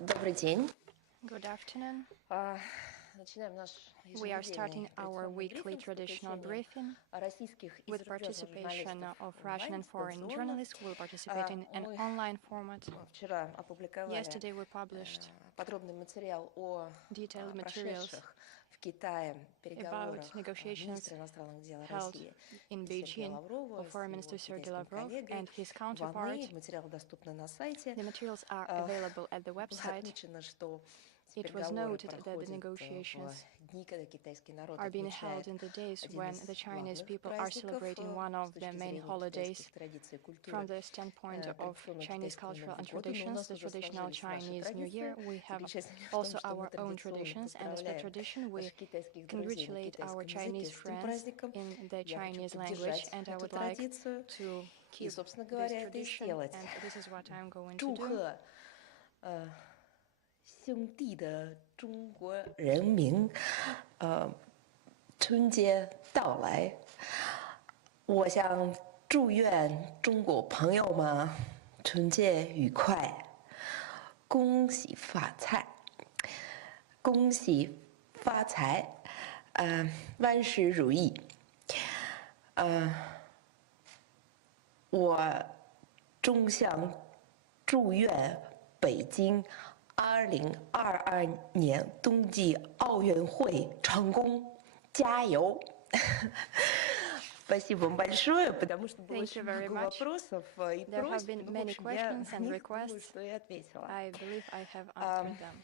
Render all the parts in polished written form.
Добрый день. Good afternoon. We are starting our weekly traditional briefing with participation of Russian and foreign journalists who will participate in an online format. Yesterday we published detailed materials about negotiations held in Beijing of Foreign Minister Sergei Lavrov and his counterpart. The materials are available at the website. It was noted that the negotiations are being held in the days when the Chinese people are celebrating one of their main holidays. From the standpoint of Chinese cultural and traditions, the traditional Chinese New Year, we have also our own traditions, and as per tradition, we congratulate our Chinese friends in the Chinese language, and I would like to keep this tradition, and this is what I'm going to do. 兄弟的中国人民，春节到来，我想祝愿中国朋友们春节愉快，恭喜发财，恭喜发财，万事如意。我衷想祝愿北京2022年冬季奥运会成功，加油！Спасибо большое, потому что было очень много вопросов и просьб. There have been many questions and requests. I believe I have answered them.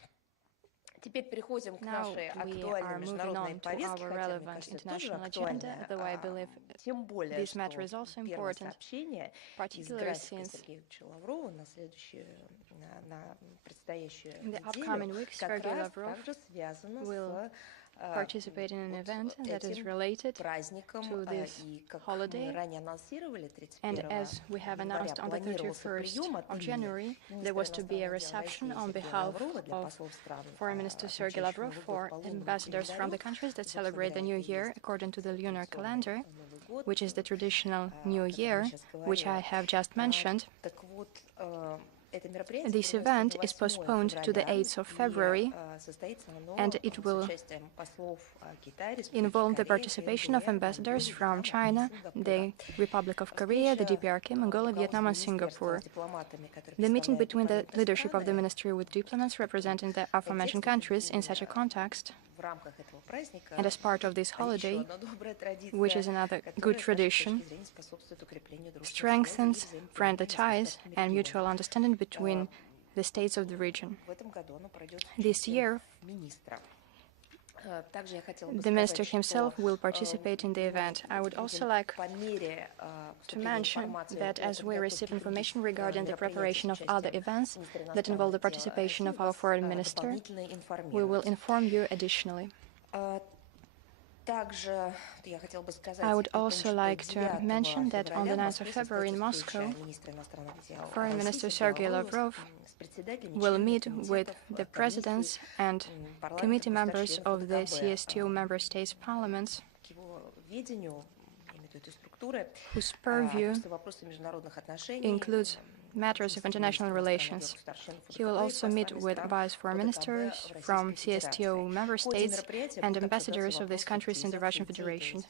Теперь переходим к Now нашей we актуальной are moving международной on to повестке, our хотя, мне relevant кажется, это тоже international актуально. agenda, though I believe Тем более, this что matter is also первое important, сообщение из particularly графика since Сергеевича Лаврова на следующую, на предстоящую in the upcoming неделю weeks, как Sergei раз Lavrov также связано will с participate in an event that is этим related праздником, to this и как holiday. мы ранее анонсировали, 31 And as we have announced on the 31st of January, there was to be a reception on behalf of Foreign Minister Sergei Lavrov for ambassadors from the countries that celebrate the New Year according to the lunar calendar, which is the traditional New Year, which I have just mentioned. This event is postponed to the 8th of February, and it will involve the participation of ambassadors from China, the Republic of Korea, the DPRK, Mongolia, Vietnam, and Singapore. The meeting between the leadership of the ministry with diplomats representing the aforementioned countries in such a context, and as part of this holiday, which is another good tradition, strengthens friendly ties and mutual understanding between the states of the region. This year, the minister himself will participate in the event. I would also like to mention that as we receive information regarding the preparation of other events that involve the participation of our foreign minister, we will inform you additionally. I would also like to mention that on the 9th of February in Moscow, Foreign Minister Sergei Lavrov will meet with the presidents and committee members of the CSTO member states' parliaments, whose purview includes matters of international relations. He will also meet with vice foreign ministers from CSTO member states and ambassadors of these countries in the Russian Federation.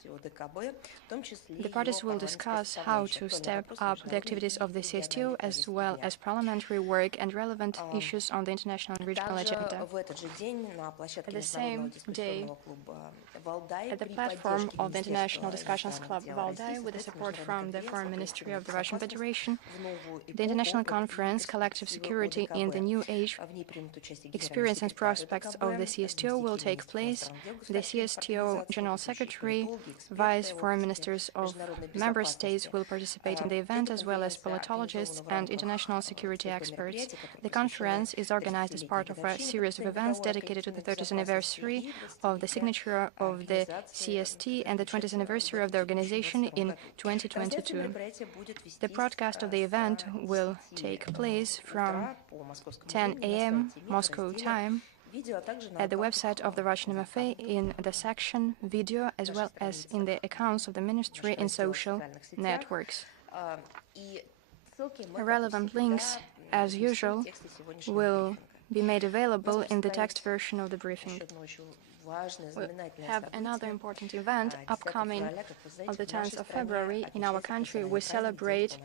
The parties will discuss how to step up the activities of the CSTO as well as parliamentary work and relevant issues on the international and regional agenda. At the same day, at the platform of the International Discussions Club Valdai, with the support from the Foreign Ministry of the Russian Federation, the International Conference Collective Security in the New Age, Experience and Prospects of the CSTO will take place. The CSTO General Secretary, Vice Foreign Ministers of member states will participate in the event, as well as politologists and international security experts. The conference is organized as part of a series of events dedicated to the 30th anniversary of the signature of the CST and the 20th anniversary of the organization in 2022. The broadcast of the event will take place from 10 a.m. Moscow time at the website of the Russian MFA in the section video, as well as in the accounts of the ministry in social networks. Relevant links, as usual, will be made available in the text version of the briefing. We have another important event upcoming on the 10th of February. In our country, we celebrate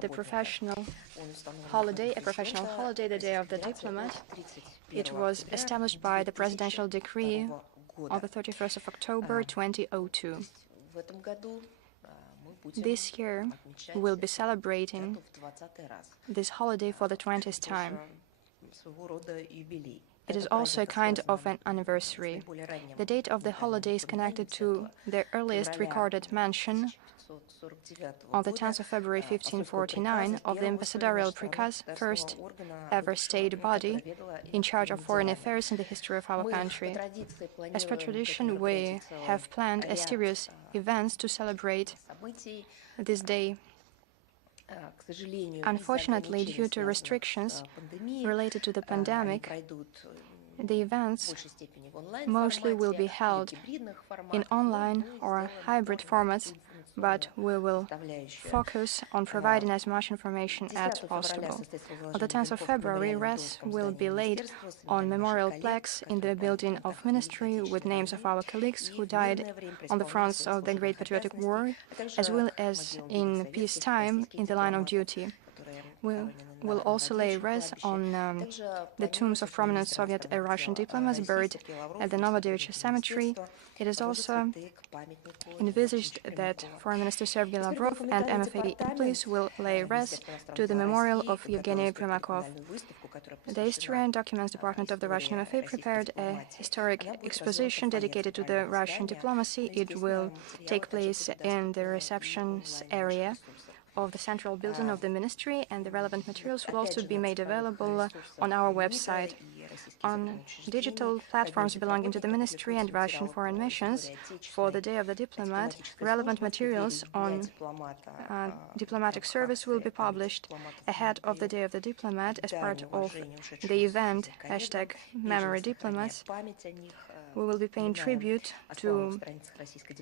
the professional holiday, the Day of the Diplomat. It was established by the presidential decree on the 31st of October 2002. This year, we'll be celebrating this holiday for the 20th time. It is also a kind of an anniversary. The date of the holiday is connected to the earliest recorded mention on the 10th of February 1549 of the ambassadorial prikaz, first ever state body in charge of foreign affairs in the history of our country. As per tradition, we have planned a series of events to celebrate this day. Unfortunately, due to restrictions related to the pandemic, the events mostly will be held in online or hybrid formats, but we will focus on providing as much information as possible. On the 10th of February, wreaths will be laid on memorial plaques in the building of Ministry with names of our colleagues who died on the fronts of the Great Patriotic War, as well as in peacetime in the line of duty. We will also lay wreaths on the tombs of prominent Soviet and Russian diplomats buried at the Novodevichy Cemetery. It is also envisaged that Foreign Minister Sergei Lavrov and MFA employees will lay wreaths to the memorial of Yevgeny Primakov. The History and Documents Department of the Russian MFA prepared a historic exposition dedicated to the Russian diplomacy. It will take place in the receptions area of the central building of the ministry, and the relevant materials will also be made available on our website. On digital platforms belonging to the ministry and Russian foreign missions, for the Day of the Diplomat, relevant materials on diplomatic service will be published ahead of the Day of the Diplomat as part of the event #MemoryDiplomats. We will be paying tribute to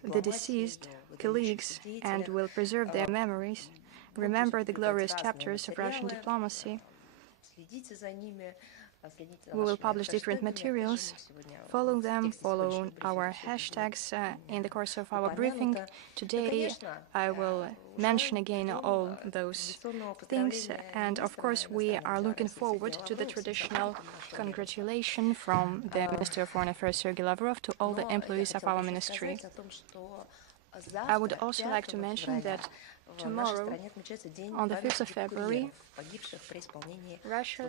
the deceased colleagues and will preserve their memories, remember the glorious chapters of Russian diplomacy. We will publish different materials. Follow them, follow our hashtags in the course of our briefing. Today, I will mention again all those things. And of course, we are looking forward to the traditional congratulation from the Minister of Foreign Affairs, Sergei Lavrov, to all the employees of our ministry. I would also like to mention that tomorrow, on the 5th of February, Russia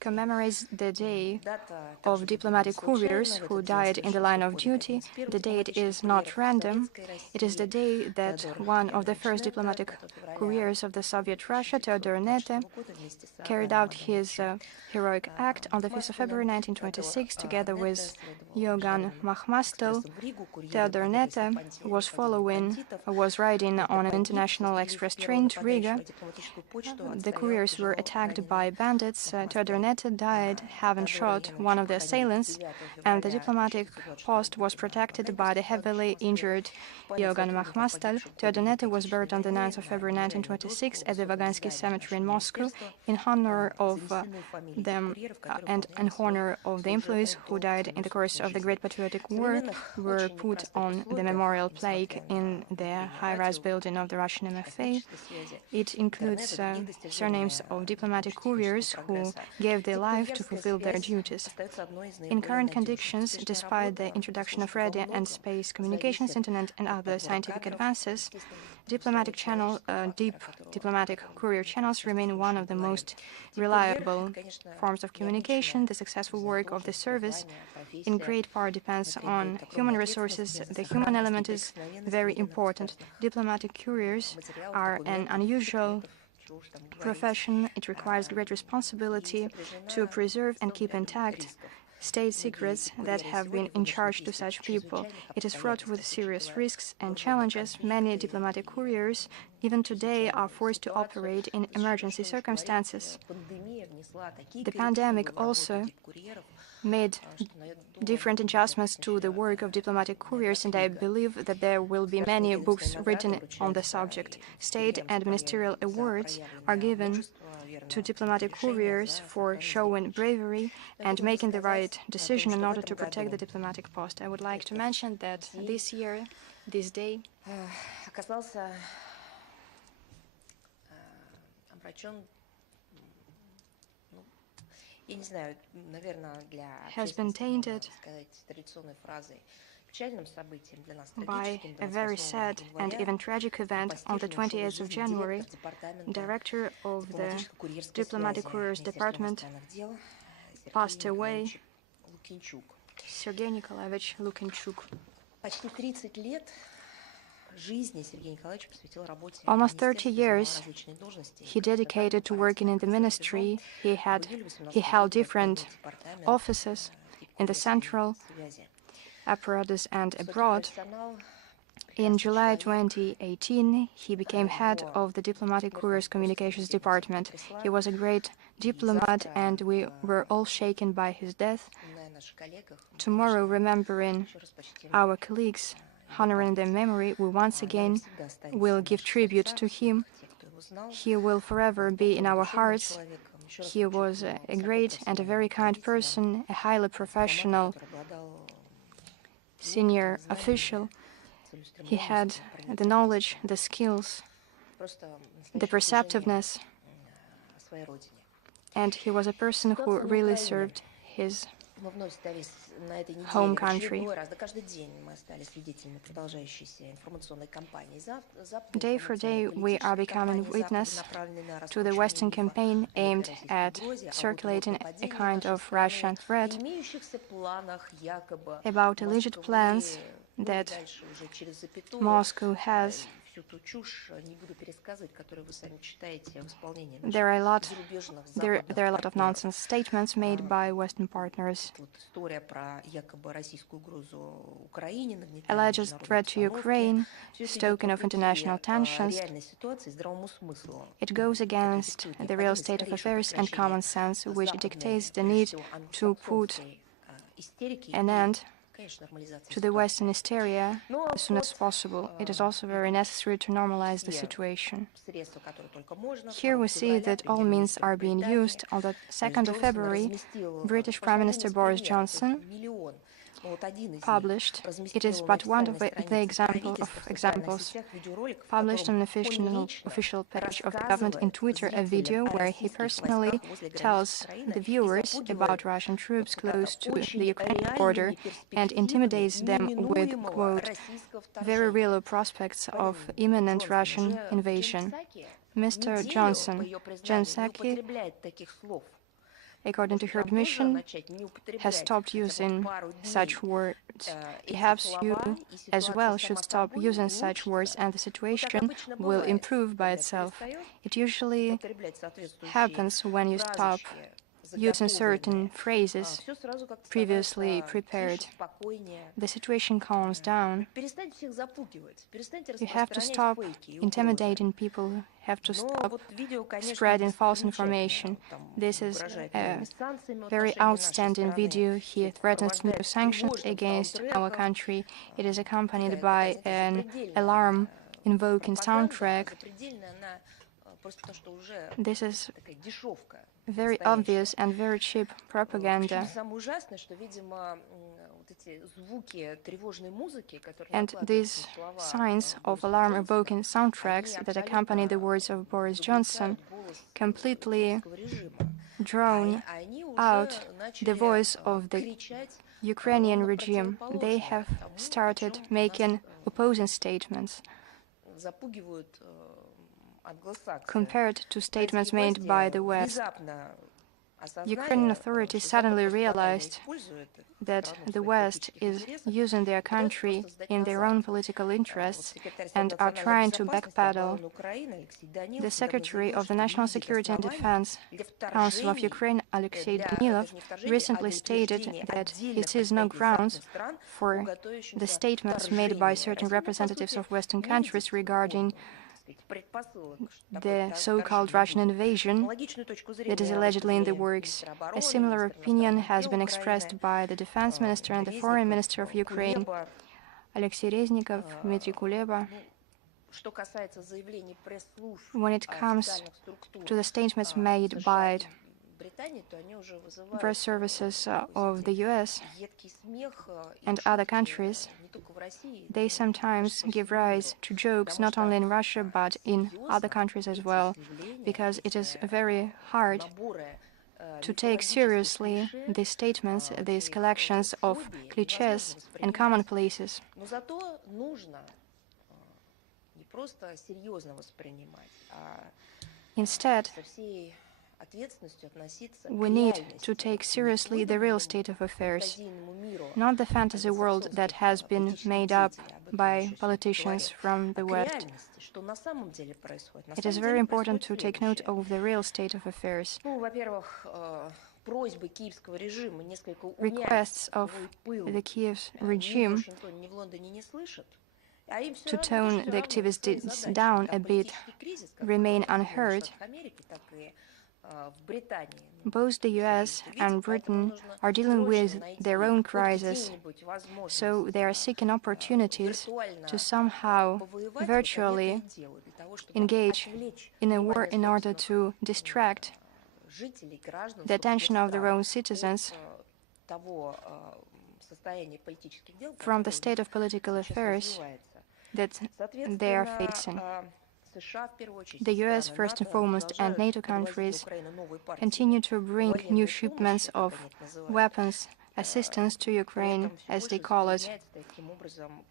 commemorates the Day of Diplomatic Couriers who died in the line of duty. The date is not random. It is the day that one of the first diplomatic couriers of the Soviet Russia, Theodor Nete, carried out his heroic act on the 5th of February 1926, together with Yogan Makhmastel. Theodor Nete was riding on an international express train to Riga. The couriers were attacked by bandits. Theodor Nete died having shot one of the assailants, and the diplomatic post was protected by the heavily injured Yogan Makhmastel. Theodor Nete was buried on the 9th of February 1926 at the Vagansky Cemetery in Moscow in honor of them and in honor of the employees who died in the course of the Great Patriotic War were put on the memorial plaque in the high-rise building of the Russian MFA. It includes surnames of diplomatic couriers who gave their life to fulfill their duties. In current conditions, despite the introduction of radio and space communications, internet and other scientific advances, deep diplomatic courier channels remain one of the most reliable forms of communication. The successful work of the service in great part depends on human resources. The human element is very important. Diplomatic couriers are an unusual profession. It requires great responsibility to preserve and keep intact state secrets that have been in charge to such people. It is fraught with serious risks and challenges. Many diplomatic couriers, even today, are forced to operate in emergency circumstances. The pandemic also made different adjustments to the work of diplomatic couriers, and I believe that there will be many books written on the subject. State and ministerial awards are given to diplomatic couriers for showing bravery and making the right decision in order to protect the diplomatic post. I would like to mention that this year, this day, has been tainted by a very sad and even tragic event. On the 28th of January, director of the Diplomatic Couriers Department passed away, Sergei Nikolaevich Lukinchuk. Almost 30 years he dedicated to working in the ministry. He held different offices in the central apparatus and abroad. In July 2018, he became head of the Diplomatic Couriers Communications Department. He was a great diplomat, and we were all shaken by his death. Tomorrow, remembering our colleagues, honoring their memory, we once again will give tribute to him. He will forever be in our hearts. He was a great and a very kind person, a highly professional senior official. He had the knowledge, the skills, the perceptiveness, and he was a person who really served his home country. Day for day, we are becoming witness to the Western campaign aimed at circulating a kind of Russian threat about alleged plans that Moscow has. There are a lot of nonsense statements made by Western partners. Alleged threat to Ukraine, stoking of international tensions. It goes against the real state of affairs and common sense, which dictates the need to put an end to the Western hysteria as soon as possible. It is also very necessary to normalize the situation. Here we see that all means are being used. On the 2nd of February, British Prime Minister Boris Johnson published, it is but one of the examples, published on an official page of the government in Twitter a video where he personally tells the viewers about Russian troops close to the Ukrainian border and intimidates them with, quote, very real prospects of imminent Russian invasion. Mr. Johnson, Jen Psaki, according to her admission, has stopped using such words. Perhaps you as well should stop using such words and the situation will improve by itself. It usually happens when you stop using certain phrases previously prepared. The situation calms down. You have to stop intimidating people. You have to stop spreading false information. This is a very outstanding video. He threatens new sanctions against our country. It is accompanied by an alarm-invoking soundtrack. This is very obvious and very cheap propaganda. And these signs of alarm-evoking soundtracks that accompany the words of Boris Johnson completely drown out the voice of the Ukrainian regime. They have started making opposing statements compared to statements made by the West. Ukrainian authorities suddenly realized that the West is using their country in their own political interests and are trying to backpedal. The Secretary of the National Security and Defense Council of Ukraine, Alexei Danilov, recently stated that he sees no grounds for the statements made by certain representatives of Western countries regarding the so-called Russian invasion that is allegedly in the works. A similar opinion has been expressed by the defense minister and the foreign minister of Ukraine, Alexei Reznikov, Dmitry Kuleba. When it comes to the statements made by press services of the US and other countries, they sometimes give rise to jokes not only in Russia but in other countries as well, because it is very hard to take seriously these statements, these collections of clichés and commonplaces. Instead, we need to take seriously the real state of affairs, not the fantasy world that has been made up by politicians from the West. It is very important to take note of the real state of affairs. Requests of the Kiev regime to tone the activities down a bit remain unheard. Both the US and Britain are dealing with their own crisis, so they are seeking opportunities to somehow virtually engage in a war in order to distract the attention of their own citizens from the state of political affairs that they are facing. The US, first and foremost, and NATO countries continue to bring new shipments of weapons assistance to Ukraine, as they call it,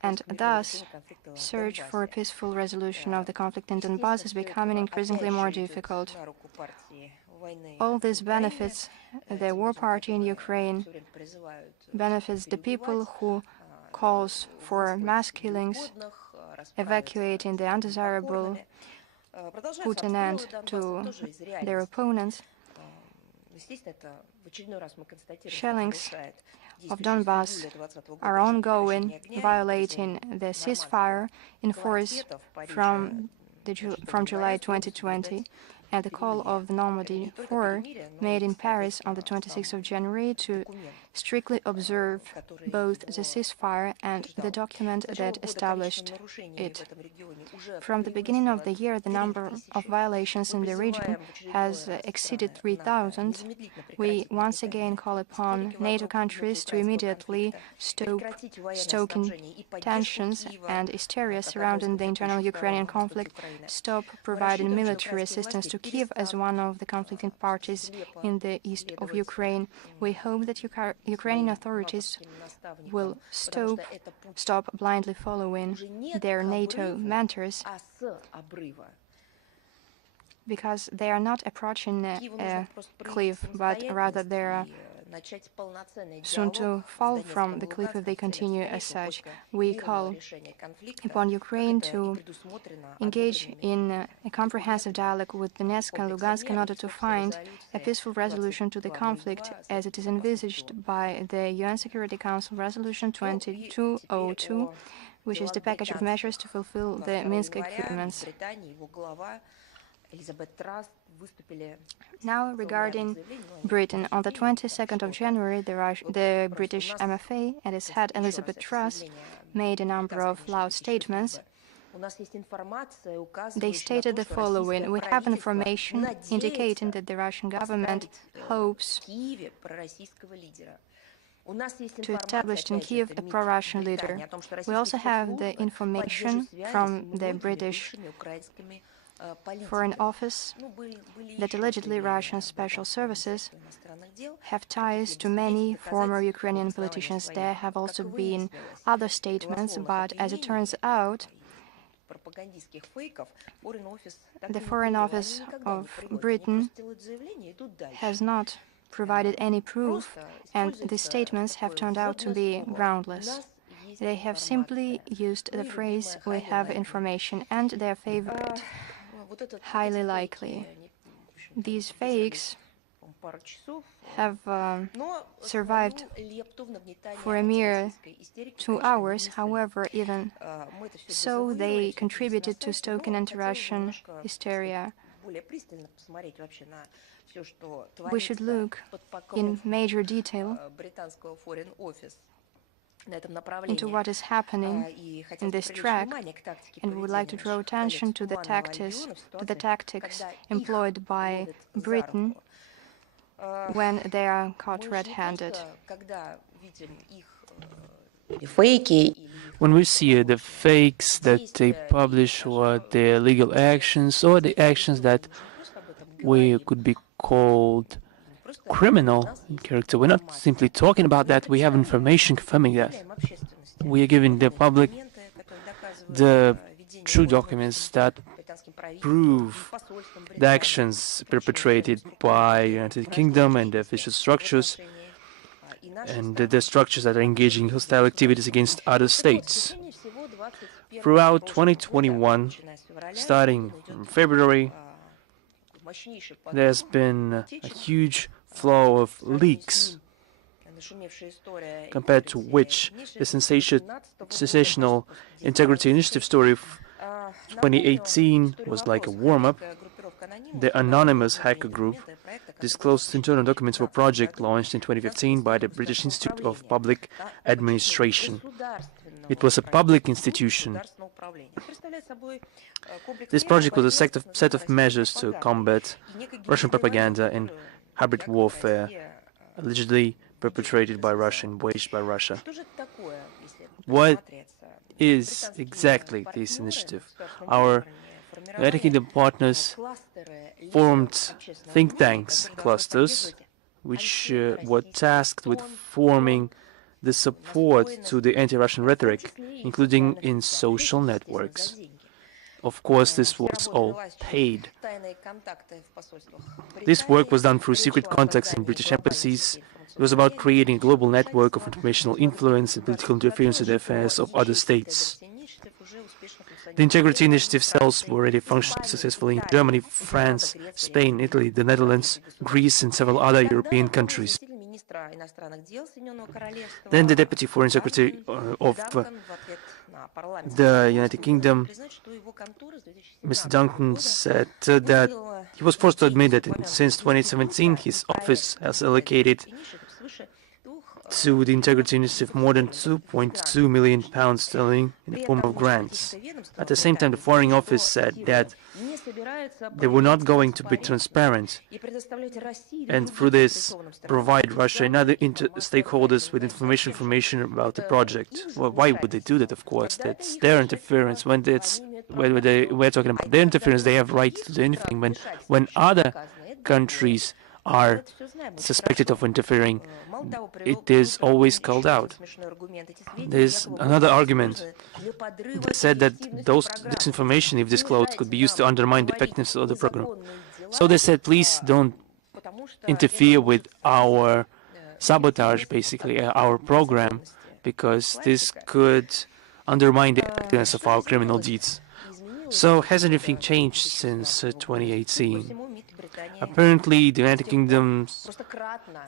and thus search for a peaceful resolution of the conflict in Donbass is becoming increasingly more difficult. All this benefits the war party in Ukraine, benefits the people who calls for mass killings, evacuating the undesirable, put an end to their opponents. Shellings of Donbass are ongoing, violating the ceasefire in force from July 2020, and the call of the Normandy 4 made in Paris on the 26th of January to strictly observe both the ceasefire and the document that established it. From the beginning of the year, the number of violations in the region has exceeded 3,000. We once again call upon NATO countries to immediately stop stoking tensions and hysteria surrounding the internal Ukrainian conflict, stop providing military assistance to Kiev as one of the conflicting parties in the east of Ukraine. We hope that Ukrainian authorities will stop blindly following their NATO mentors, because they are not approaching a cliff, but rather they are soon to fall from the cliff if they continue as such. We call upon Ukraine to engage in a comprehensive dialogue with Donetsk and Lugansk in order to find a peaceful resolution to the conflict, as it is envisaged by the UN Security Council Resolution 2202, which is the package of measures to fulfill the Minsk agreements. Now, regarding Britain, on the 22nd of January, the British MFA and its head Elizabeth Truss made a number of loud statements. They stated the following: "We have information indicating that the Russian government hopes to establish in Kiev a pro-Russian leader. We also have the information from the British Foreign Office that allegedly Russian special services have ties to many former Ukrainian politicians. There have also been other statements, but as it turns out, the Foreign Office of Britain has not provided any proof, and the statements have turned out to be groundless. They have simply used the phrase, "we have information," and their favorite, "highly likely." These fakes have survived for a mere 2 hours. However, even so, they contributed to stoking anti-Russian hysteria. We should look in major detail into what is happening in this track, and we would like to draw attention to the tactics employed by Britain when they are caught red-handed. When we see the fakes that they publish, or the illegal actions, or the actions that we could be called criminal in character, we're not simply talking about that, we have information confirming that. We are giving the public the true documents that prove the actions perpetrated by the United Kingdom and the official structures, and the structures that are engaging in hostile activities against other states. Throughout 2021, starting from February, there's been a huge flow of leaks, compared to which the sensational Integrity Initiative story of 2018 was like a warm-up. The anonymous hacker group disclosed internal documents for a project launched in 2015 by the British Institute of Public Administration. It was a public institution. This project was a set of measures to combat Russian propaganda and hybrid warfare allegedly perpetrated by Russia and waged by Russia. What is exactly this initiative? Our United Kingdom partners formed think tanks, clusters, which were tasked with forming the support to the anti-Russian rhetoric, including in social networks. Of course, this was all paid. This work was done through secret contacts in British embassies. It was about creating a global network of informational influence and political interference in the affairs of other states. The Integrity Initiative cells were already functioning successfully in Germany, France, Spain, Italy, the Netherlands, Greece, and several other European countries. Then the Deputy Foreign Secretary of the United Kingdom, Mr. Duncan, said that he was forced to admit that since 2017 his office has allocated to the Integrity Initiative more than £2.2 million in the form of grants. At the same time, the Foreign Office said that they were not going to be transparent and through this provide Russia and other stakeholders with information about the project. Well, why would they do that? Of course, that's their interference. When we're talking about their interference, they have right to do anything. When other countries are suspected of interfering, it is always called out. There's another argument. They said that this information, if disclosed, could be used to undermine the effectiveness of the program. So they said, please don't interfere with our sabotage, basically, our program, because this could undermine the effectiveness of our criminal deeds. So has anything changed since 2018? Apparently, the United Kingdom's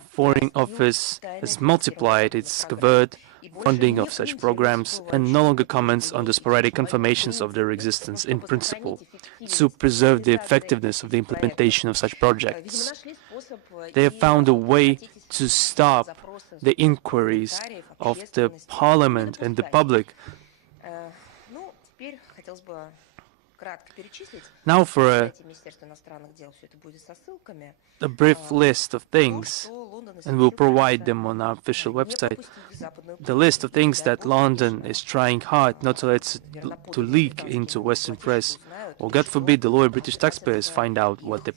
Foreign Office has multiplied its covert funding of such programs and no longer comments on the sporadic confirmations of their existence in principle to preserve the effectiveness of the implementation of such projects. They have found a way to stop the inquiries of the Parliament and the public. Now for a brief list of things, and we'll provide them on our official website, the list of things that London is trying hard not to let to leak into Western press, or God forbid the loyal British taxpayers find out what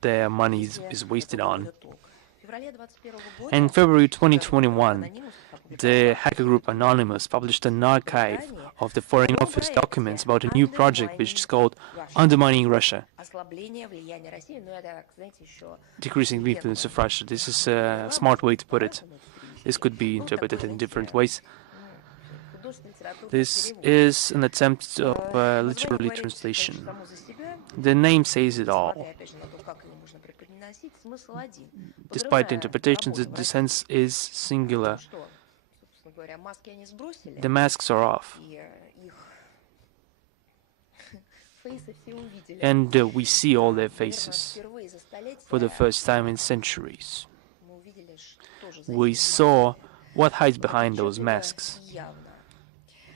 their money is wasted on. In February 2021, the hacker group Anonymous published an archive of the Foreign Office documents about a new project which is called Undermining Russia, decreasing the influence of Russia. This is a smart way to put it. This could be interpreted in different ways. This is an attempt of literary translation. The name says it all. despite the interpretations, the sense is singular. The masks are off. And we see all their faces for the first time in centuries. We saw what hides behind those masks.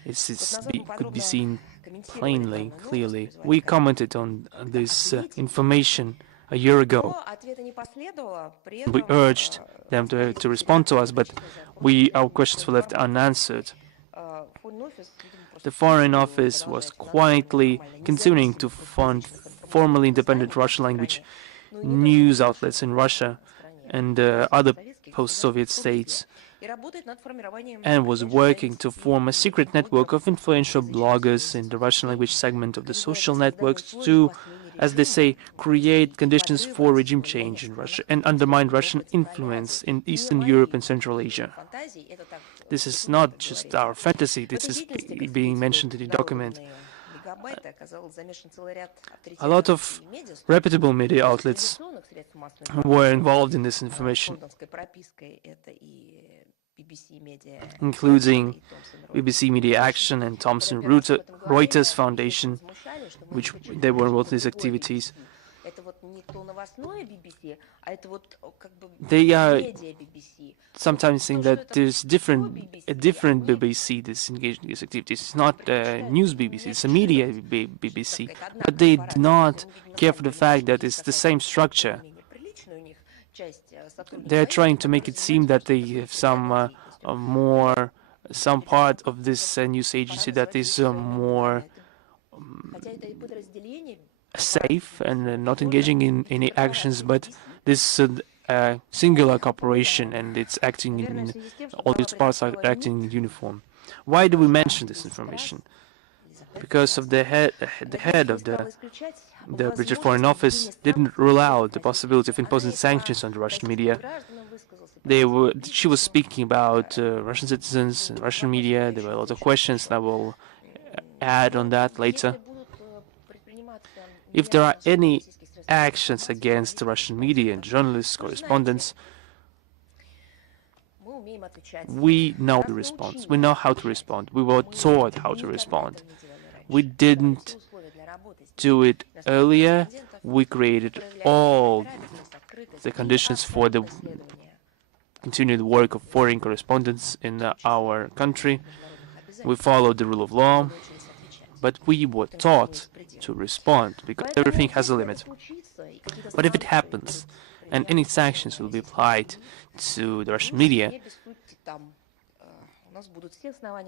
It could be seen plainly, clearly. We commented on this information a year ago. We urged them to respond to us, but our questions were left unanswered. The Foreign Office was quietly continuing to fund formally independent Russian language news outlets in Russia and other post-Soviet states, and was working to form a secret network of influential bloggers in the Russian language segment of the social networks to, as they say, create conditions for regime change in Russia and undermine Russian influence in Eastern Europe and Central Asia. This is not just our fantasy, this is being mentioned in the document. A lot of reputable media outlets were involved in this information, including BBC Media Action and Thomson Reuters Foundation, which they were involved in these activities. They are sometimes saying that there's a different BBC that's engaged in these activities. It's not a news BBC, it's a media BBC. But they do not care for the fact that it's the same structure. They're trying to make it seem that they have some part of this news agency that is more safe and not engaging in any actions, but this singular corporation, and it's acting in all its parts are acting in uniform. Why do we mention this information? Because of the head of the British Foreign Office didn't rule out the possibility of imposing sanctions on the Russian media. She was speaking about Russian citizens and Russian media. There were a lot of questions, and I will add on that later. If there are any actions against the Russian media and journalists, correspondents, we know the response. We know how to respond. We were taught how to respond. We didn't do it earlier. We created all the conditions for the continued work of foreign correspondents in our country. We followed the rule of law, but we were taught to respond because everything has a limit. But if it happens and any sanctions will be applied to the Russian media,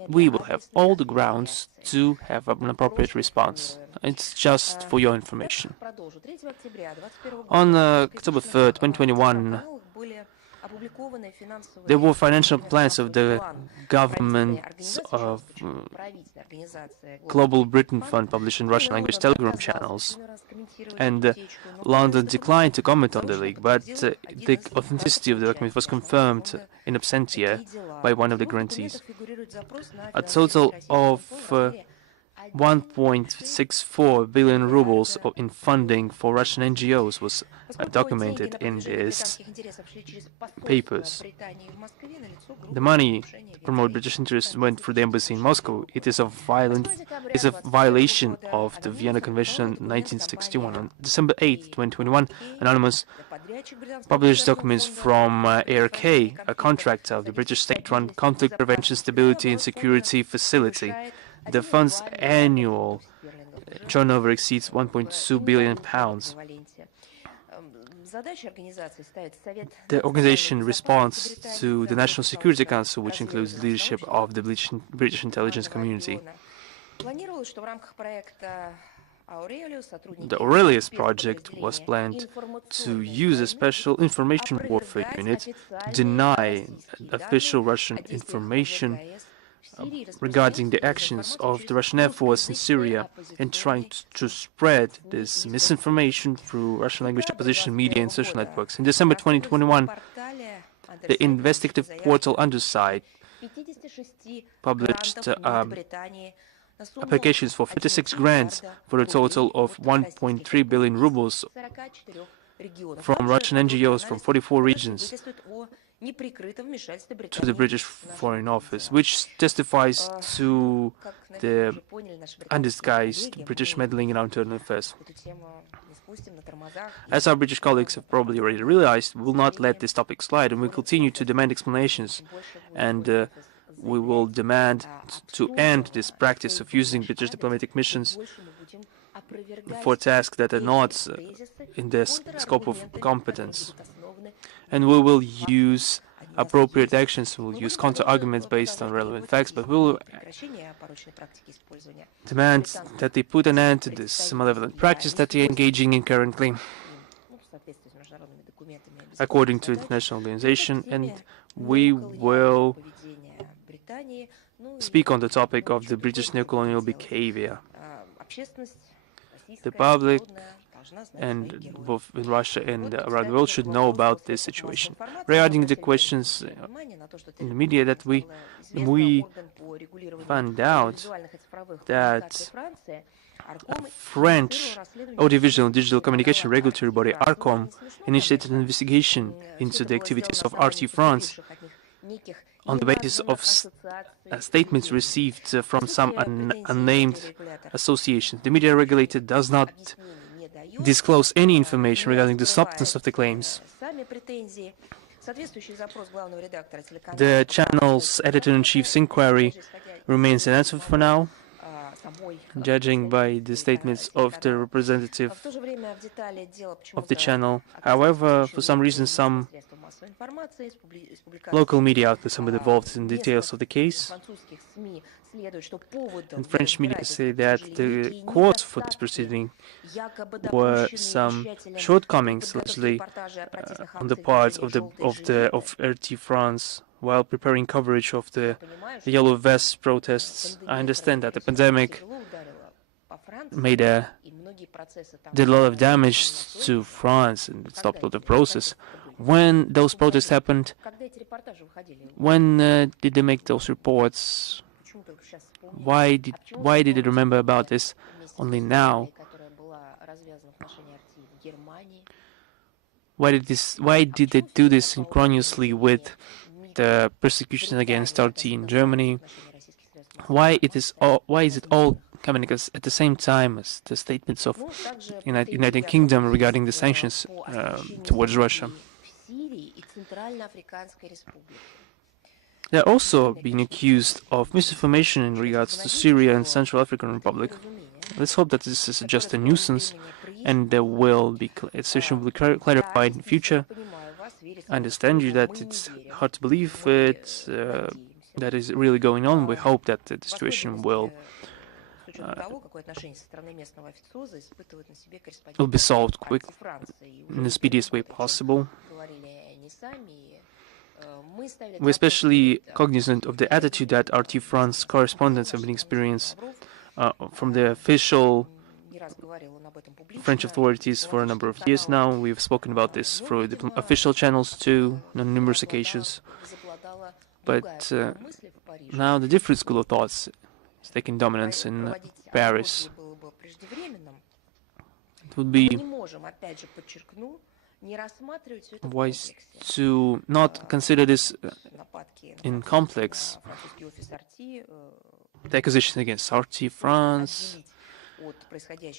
we will have all the grounds to have an appropriate response. It's just for your information. On October 3rd, 2021, there were financial plans of the government of Global Britain Fund published in Russian language Telegram channels, and London declined to comment on the leak, but the authenticity of the document was confirmed in absentia by one of the grantees. A total of 1.64 billion rubles in funding for Russian NGOs was documented in these papers. The money to promote British interests went through the embassy in Moscow. It is a violation of the Vienna Convention 1961. On December 8, 2021, Anonymous published documents from ARK, a contractor of the British state-run Conflict Prevention, Stability and Security Facility. The fund's annual turnover exceeds £1.2 billion. The organization responds to the National Security Council, which includes the leadership of the British intelligence community. The Aurelius project was planned to use a special information warfare unit to deny official Russian information regarding the actions of the Russian Air Force in Syria and trying to spread this misinformation through Russian language opposition media and social networks. In December 2021, the investigative portal Underside published applications for 56 grants for a total of 1.3 billion rubles from Russian NGOs from 44 regions to the British Foreign Office, which testifies to the undisguised British meddling in our internal affairs. As our British colleagues have probably already realized, we will not let this topic slide, and we continue to demand explanations, and we will demand to end this practice of using British diplomatic missions for tasks that are not in the scope of competence. And we will use appropriate actions, we will use counter-arguments based on relevant facts, but we will demand that they put an end to this malevolent practice that they are engaging in currently, according to international organization, and we will speak on the topic of the British neocolonial behavior. The public, and both in Russia and around the world, should know about this situation. Regarding the questions in the media, that we found out that French audiovisual and digital communication regulatory body ARCOM initiated an investigation into the activities of RT France on the basis of statements received from some unnamed associations. The media regulator does not disclose any information regarding the substance of the claims. The channel's editor-in-chief's inquiry remains unanswered for now, judging by the statements of the representative of the channel. However, for some reason, some local media outlets have been involved in details of the case. And French media say that the cause for this proceeding were some shortcomings, allegedly, on the part of RT France while preparing coverage of the Yellow Vest protests. I understand that the pandemic did a lot of damage to France and stopped the process. When those protests happened, when did they make those reports? Why did they remember about this only now? Why did they do this synchronously with the persecution against RT in Germany? Why is it all coming at the same time as the statements of United Kingdom regarding the sanctions towards Russia? They are also being accused of misinformation in regards to Syria and Central African Republic. Let's hope that this is just a nuisance and there will be its situation will be clarified in the future. I understand you that it's hard to believe it, that is really going on. We hope that the situation will be solved quickly in the speediest way possible. We're especially cognizant of the attitude that RT France correspondents have been experiencing from the official French authorities for a number of years now. We've spoken about this through the official channels too on numerous occasions. But now the different school of thoughts is taking dominance in Paris. It would be wise to not consider this in complex. The accusations against RT France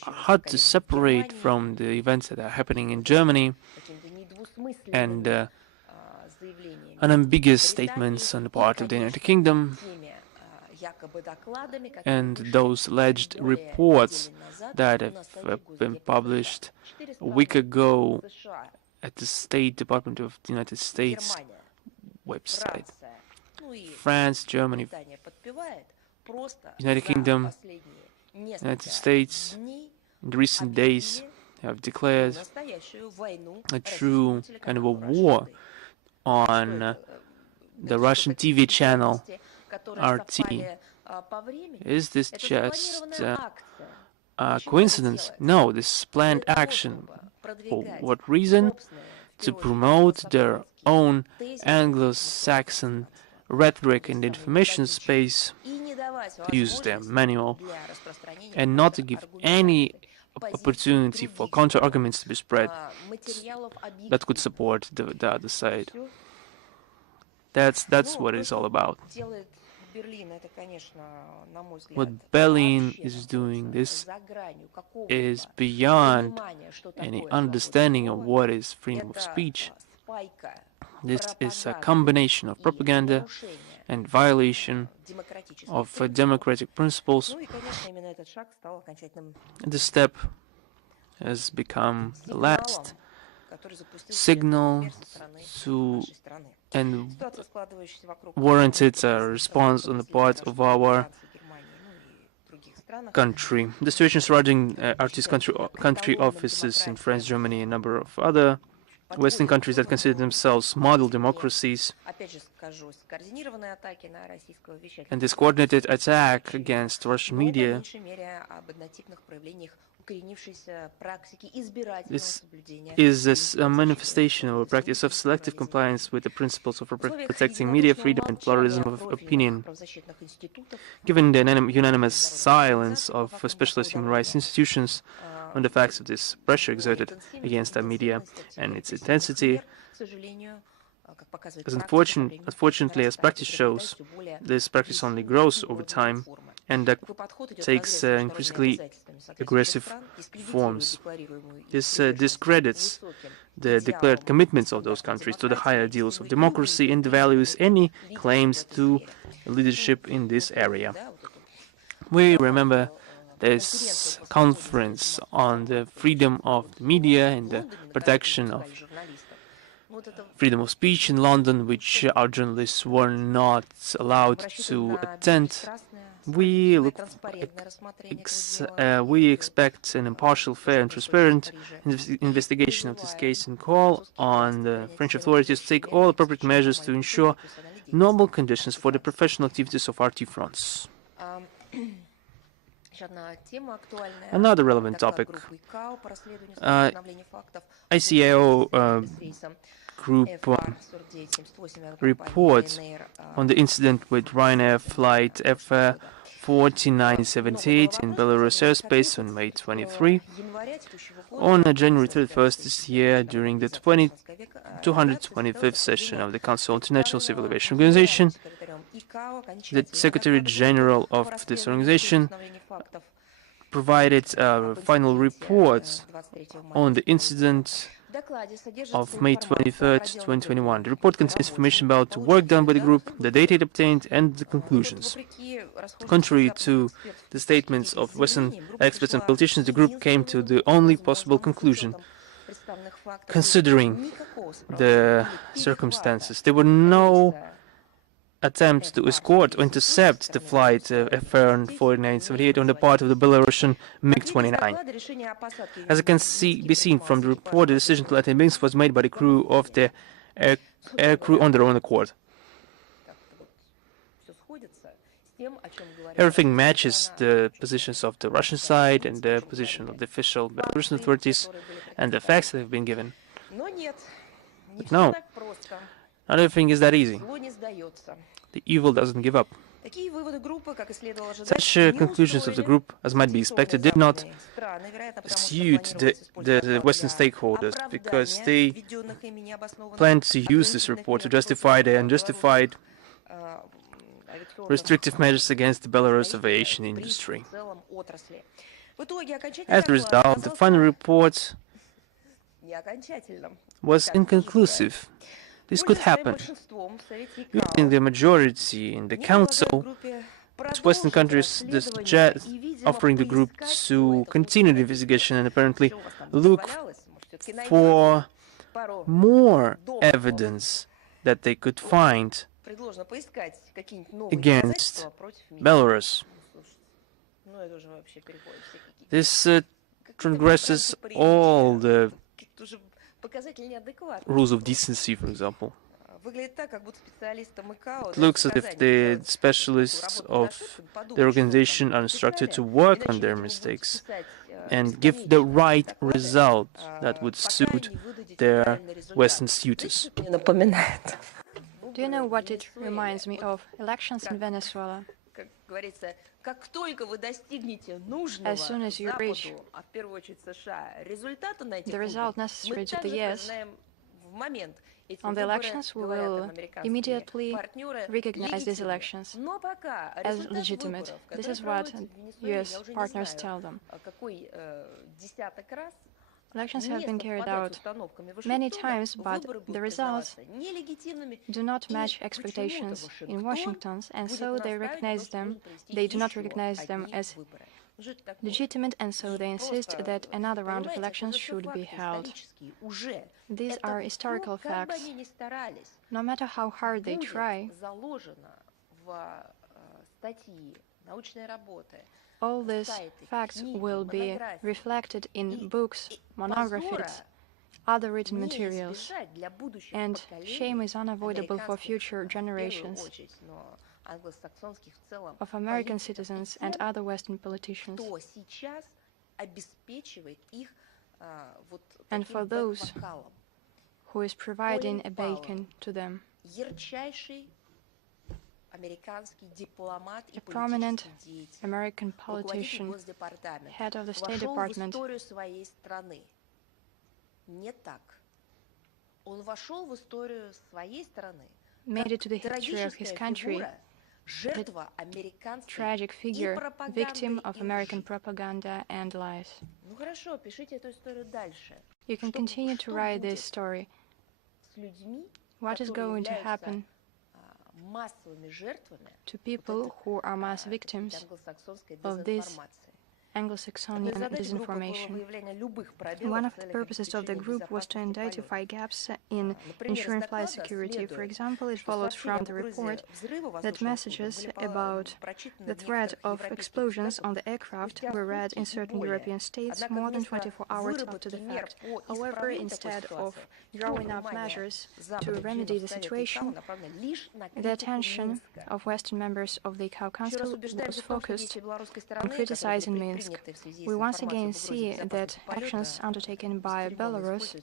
are hard to separate from the events that are happening in Germany and unambiguous statements on the part of the United Kingdom and those alleged reports that have been published a week ago at the State Department of the United States website. France, Germany, United Kingdom, United States in recent days have declared a true kind of a war on the Russian TV channel RT. Is this just a coincidence? No, this is planned action. For what reason? To promote their own Anglo-Saxon rhetoric in the information space, to use their manual, and not to give any opportunity for counter-arguments to be spread that could support the other side. That's what it's all about. What Berlin is doing, this is beyond any understanding of what is freedom of speech. This is a combination of propaganda and violation of democratic principles. This step has become the last signal to and warranted a response on the part of our country. The situation surrounding artists' country offices in France, Germany, and a number of other Western countries that consider themselves model democracies, and this coordinated attack against Russian media, this is a manifestation of a practice of selective compliance with the principles of protecting media freedom and pluralism of opinion. Given the unanimous silence of specialist human rights institutions on the facts of this pressure exerted against the media and its intensity, unfortunately, as practice shows, this practice only grows over time and takes increasingly aggressive forms. This discredits the declared commitments of those countries to the higher ideals of democracy and devalues any claims to leadership in this area. We remember this conference on the freedom of the media and the protection of freedom of speech in London, which our journalists were not allowed to attend. We expect an impartial, fair and transparent investigation of this case and call on the French authorities to take all appropriate measures to ensure normal conditions for the professional activities of RT France. Another relevant topic, ICAO group report on the incident with Ryanair flight F4978 in Belarus airspace on May 23. On January 31st this year, during the 225th session of the Council of International Civil Aviation Organization, the Secretary General of this organization provided a final report on the incident of May 23rd, 2021. The report contains information about the work done by the group, the data it obtained, and the conclusions. Contrary to the statements of Western experts and politicians, the group came to the only possible conclusion. Considering the circumstances, there were no attempts to escort or intercept the flight F4978 on the part of the Belarusian MiG-29. As it can be seen from the report, the decision to let in wings was made by the crew of the air crew on their own accord. Everything matches the positions of the Russian side and the position of the official Belarusian authorities and the facts that have been given. But no, not everything is that easy. The evil doesn't give up. Such conclusions of the group, as might be expected, did not suit the Western stakeholders, because they planned to use this report to justify the unjustified restrictive measures against the Belarus aviation industry. As a result, the final report was inconclusive. This could happen. Using the majority in the Council, Western countries suggest offering the group to continue the investigation and apparently look for more evidence that they could find against Belarus. This transgresses all the rules of decency, for example. It looks as if the specialists of the organization are instructed to work on their mistakes and give the right result that would suit their Western suitors. Do you know what it reminds me of? Elections in Venezuela. As soon as you reach the result necessary to the yes on the elections, we will immediately recognize these elections as legitimate. This is what U.S. partners tell them. Elections have been carried out many times, but the results do not match expectations in Washington, and so they do not recognize them as legitimate, and so they insist that another round of elections should be held. These are historical facts. No matter how hard they try, all these facts will be reflected in books, monographies, other written materials, and shame is unavoidable for future generations of American citizens and other Western politicians, and for those who is providing a beacon to them. A prominent American politician, head of the State Department, made it to the history of his country, a tragic figure, victim of American propaganda and lies. You can continue to write this story. What is going to happen to people who are mass victims of this Anglo-Saxonian disinformation? One of the purposes of the group was to identify gaps in ensuring flight security. For example, it follows from the report that messages about the threat of explosions on the aircraft were read in certain European states more than 24 hours after the fact. However, instead of drawing up measures to remedy the situation, the attention of Western members of the ICAO Council was focused on criticizing Minsk. We once again see that actions undertaken by Belarus,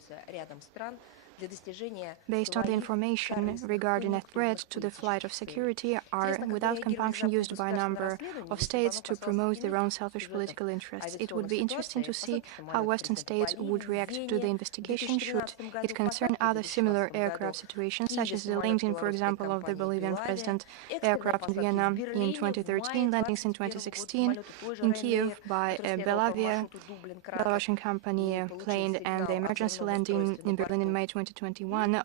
based on the information regarding a threat to the flight of security, are without compunction used by a number of states to promote their own selfish political interests. It would be interesting to see how Western states would react to the investigation should it concern other similar aircraft situations, such as the landing, for example, of the Bolivian president aircraft in Vienna in 2013, landings in 2016 in Kiev by a Belarusian company plane, and the emergency landing in Berlin in May 2021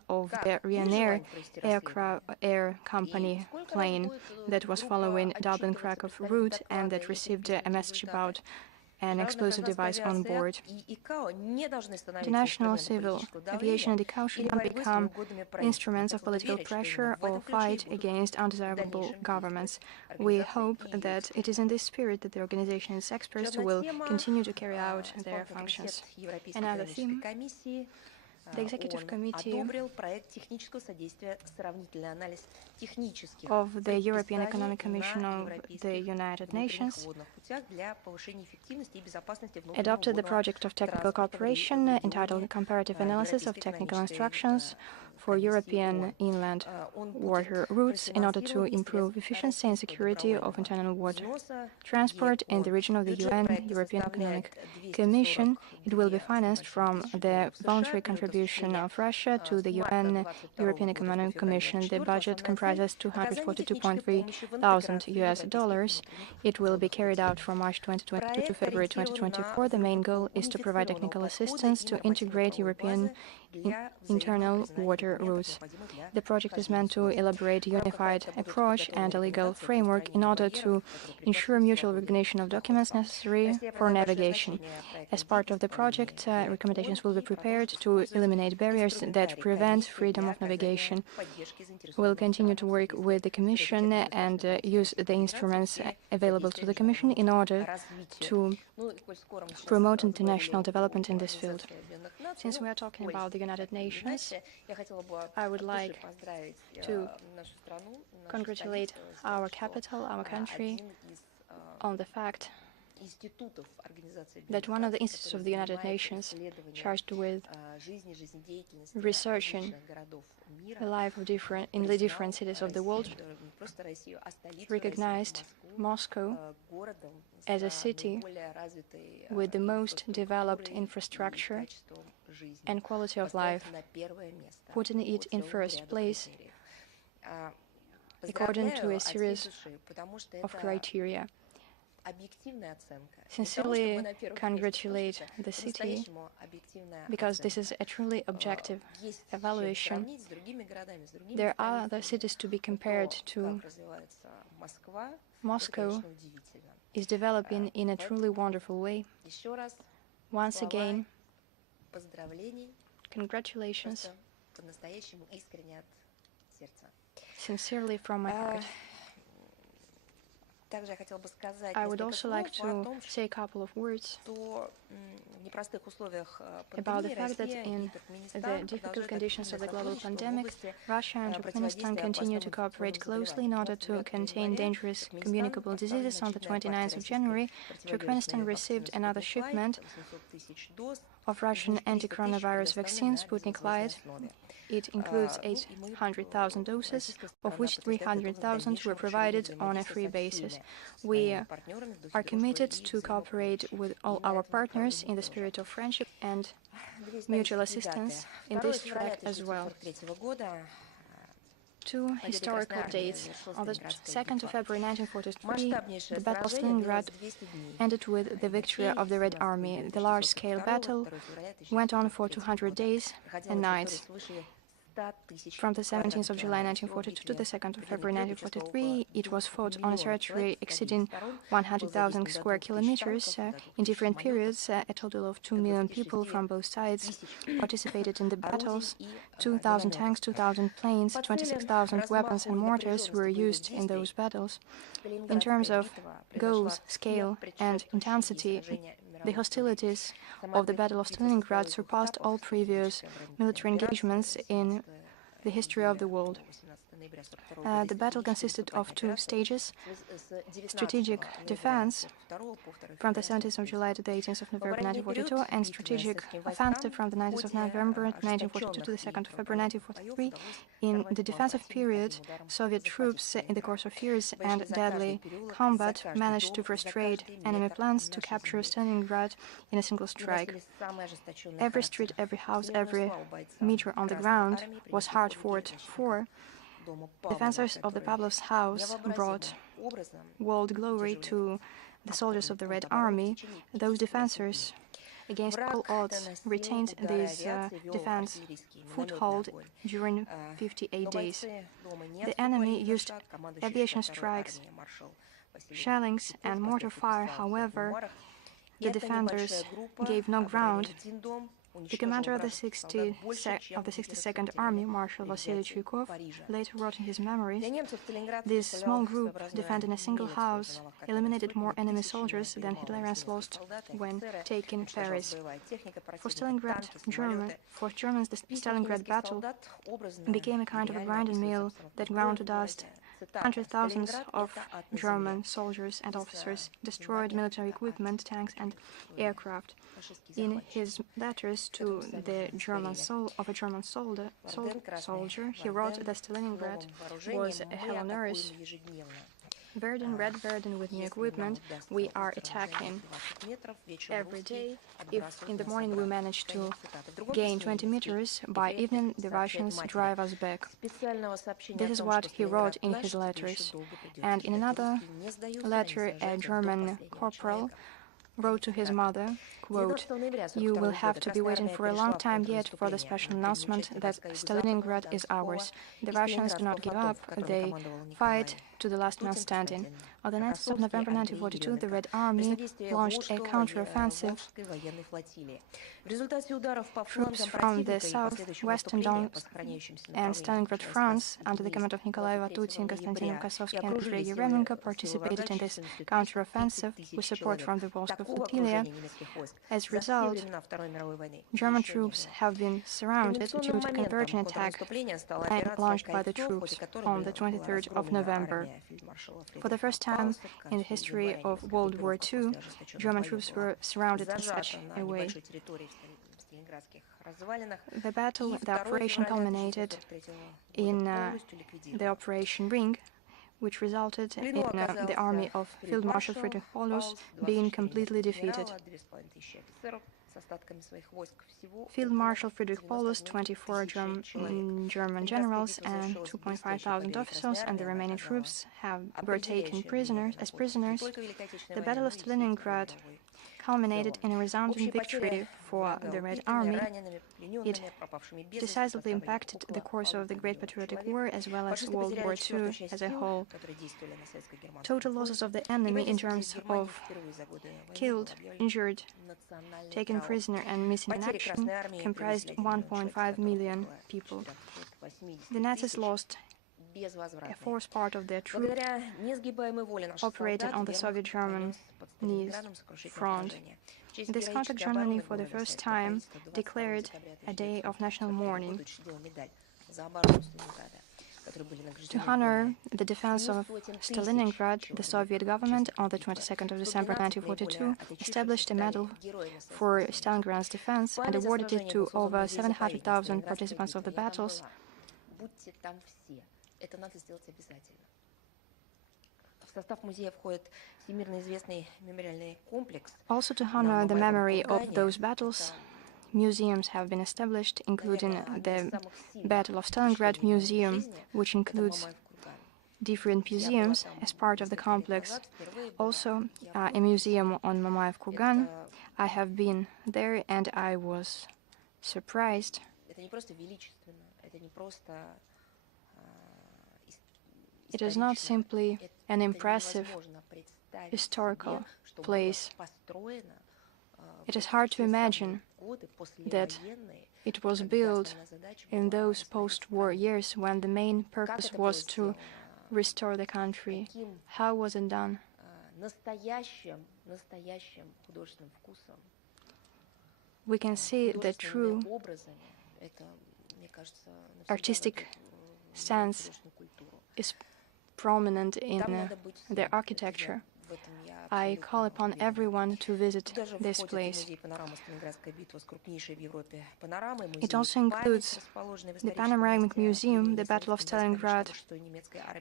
of the Ryanair air company plane that was following Dublin-Krakow route and that received a message about an explosive device on board. The national civil aviation and ICAO should not become instruments of political pressure or fight against undesirable governments. We hope that it is in this spirit that the organization and its experts will continue to carry out their functions. Another theme: the Executive Committee of the European Economic Commission of the United Nations adopted the project of technical cooperation entitled Comparative Analysis of Technical Instructions for European Inland Water Routes in order to improve efficiency and security of internal water transport in the region of the UN European Economic Commission. It will be financed from the voluntary contribution of Russia to the UN European Economic Commission. The budget comprises $242.3 thousand US. It will be carried out from March 2022 to February 2024. The main goal is to provide technical assistance to integrate European internal water routes. The project is meant to elaborate a unified approach and a legal framework in order to ensure mutual recognition of documents necessary for navigation. As part of the project, recommendations will be prepared to eliminate barriers that prevent freedom of navigation. We will continue to work with the Commission and use the instruments available to the Commission in order to promote international development in this field. Since we are talking about the United Nations, I would like to congratulate our capital, our country, on the fact that one of the institutes of the United Nations charged with researching the life of in the different cities of the world recognized Moscow as a city with the most developed infrastructure and quality of life, putting it in first place according to a series of criteria. Sincerely congratulate the city, because this is a truly objective evaluation. There are other cities to be compared to. Moscow is developing in a truly wonderful way. Once again, congratulations, sincerely from my heart. I would also like to say a couple of words about the fact that in the difficult conditions of the global pandemic, Russia and Turkmenistan continue to cooperate closely in order to contain dangerous communicable diseases. On the 29th of January, Turkmenistan received another shipment of Russian anti-coronavirus vaccine, Sputnik Light. It includes 800,000 doses, of which 300,000 were provided on a free basis. We are committed to cooperate with all our partners in the spirit of friendship and mutual assistance in this track as well. Two historical dates. On the 2nd of February 1943, the Battle of Stalingrad ended with the victory of the Red Army. The large-scale battle went on for 200 days and nights. From the 17th of July 1942 to the 2nd of February 1943, it was fought on a territory exceeding 100,000 square kilometers. In different periods, a total of 2 million people from both sides participated in the battles. 2,000 tanks, 2,000 planes, 26,000 weapons and mortars were used in those battles. In terms of goals, scale, and intensity, the hostilities of the Battle of Stalingrad surpassed all previous military engagements in the history of the world. The battle consisted of two stages: strategic defense from the 17th of July to the 18th of November 1942, and strategic offensive from the 19th of November 1942 to the 2nd of February 1943. In the defensive period, Soviet troops, in the course of fierce and deadly combat, managed to frustrate enemy plans to capture Stalingrad in a single strike. Every street, every house, every meter on the ground was hard fought for. Defenders of the Pavlov's house brought world glory to the soldiers of the Red Army. Those defenders, against all odds, retained this defense foothold during 58 days. The enemy used aviation strikes, shellings, and mortar fire. However, the defenders gave no ground. The commander of the 62nd Army, Marshal Vasily Chuikov, later wrote in his memories, "This small group, defending a single house, eliminated more enemy soldiers than Hitlerians lost when taking Paris." For Germans, the Stalingrad battle became a kind of a grinding mill that ground to dust. Hundreds of thousands of German soldiers and officers, destroyed military equipment, tanks, and aircraft. In his letters to the German soldier, he wrote that Stalingrad was a hell on earth. Verdun, red Verdun with new equipment, we are attacking every day. If in the morning we manage to gain 20 meters, by evening the Russians drive us back. This is what he wrote in his letters. And in another letter, a German corporal wrote to his mother, quote, "You will have to be waiting for a long time yet for the special announcement that Stalingrad is ours. The Russians do not give up. They fight to the last man standing." On the 9th of November 1942, the Red Army launched a counter-offensive. Troops from the south, western Donetsk and Stalingrad fronts, under the command of Nikolai Vatutin, Konstantin Kosovsky, and Andrei Yeremenko, participated in this counter-offensive with support from the Volska flotilla. As a result, German troops have been surrounded due to a convergent attack launched by the troops on the 23rd of November. For the first time in the history of World War II, German troops were surrounded in such a way. The operation culminated in the Operation Ring, which resulted in the army of Field Marshal Friedrich Paulus being completely defeated. Field Marshal Friedrich Paulus, 24 German generals and 2,500 officers and the remaining troops were taken as prisoners. The Battle of Stalingrad culminated in a resounding victory for the Red Army. It decisively impacted the course of the Great Patriotic War as well as World War II as a whole. Total losses of the enemy in terms of killed, injured, taken prisoner and missing in action comprised 1.5 million people. The Nazis lost a fourth part of their troops operated on the Soviet German front. In this context, Germany for the first time declared a day of national mourning to honor the defense of Stalingrad. The Soviet government, on the 22nd of December 1942, established a medal for Stalingrad's defense and awarded it to over 700,000 participants of the battles. Also, to honor the memory of those battles, museums have been established, including the Battle of Stalingrad Museum, which includes different museums as part of the complex. Also, a museum on Mamayev Kurgan. I have been there and I was surprised. It is not simply an impressive historical place. It is hard to imagine that it was built in those post-war years when the main purpose was to restore the country. How was it done? We can see the true artistic sense is prominent in the architecture. I call upon everyone to visit this place. It also includes the Panoramic Museum, the Battle of Stalingrad,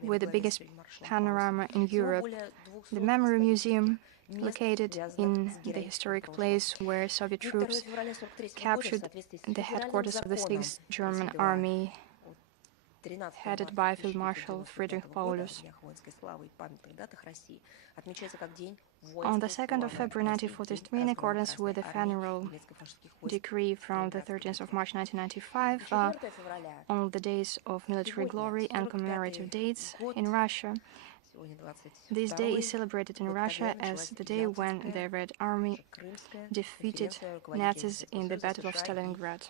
with the biggest panorama in Europe, the Memory Museum, located in the historic place where Soviet troops captured the headquarters of the 6th German Army, headed by Field Marshal Friedrich Paulus. On the 2nd of February 1943, in accordance with the Federal Decree from the 13th of March 1995, on the days of military glory and commemorative dates in Russia, this day is celebrated in Russia as the day when the Red Army defeated Nazis in the Battle of Stalingrad.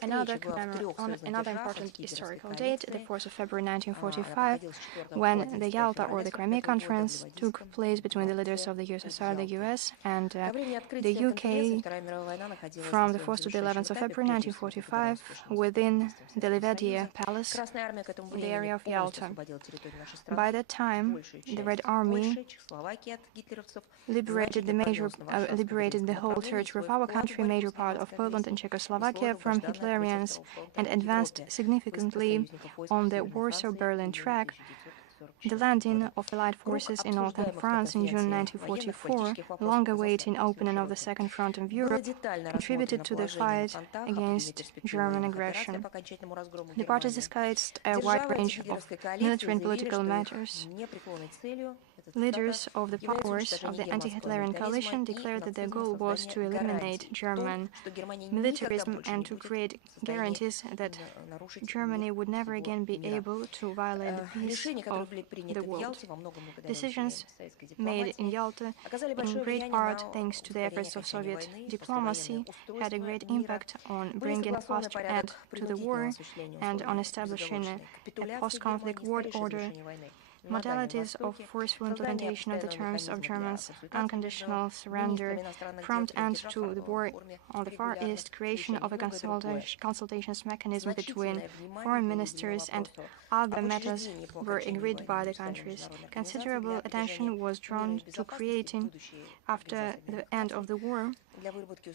Another important historical date, the 4th of February 1945, when the Yalta or the Crimea Conference took place between the leaders of the USSR, the US, and the UK from the 4th to the 11th of February 1945 within the Livadia Palace in the area of Yalta. By that time, the Red Army liberated the whole territory of our country, a major part of Poland and Czechoslovakia from Hitlerians, and advanced significantly on the Warsaw-Berlin track. The landing of Allied forces in northern France in June 1944, long-awaiting opening of the Second Front of Europe, contributed to the fight against German aggression. The parties discussed a wide range of military and political matters. Leaders of the powers of the anti-Hitlerian coalition declared that their goal was to eliminate German militarism and to create guarantees that Germany would never again be able to violate the peace of the world. Decisions made in Yalta, in great part thanks to the efforts of Soviet diplomacy, had a great impact on bringing a faster end to the war and on establishing a post-conflict world order Modalities of forceful implementation of the terms of Germany's unconditional surrender, prompt end to the war on the Far East, creation of a consultations mechanism between foreign ministers and other matters were agreed by the countries. Considerable attention was drawn to creating, after the end of the war,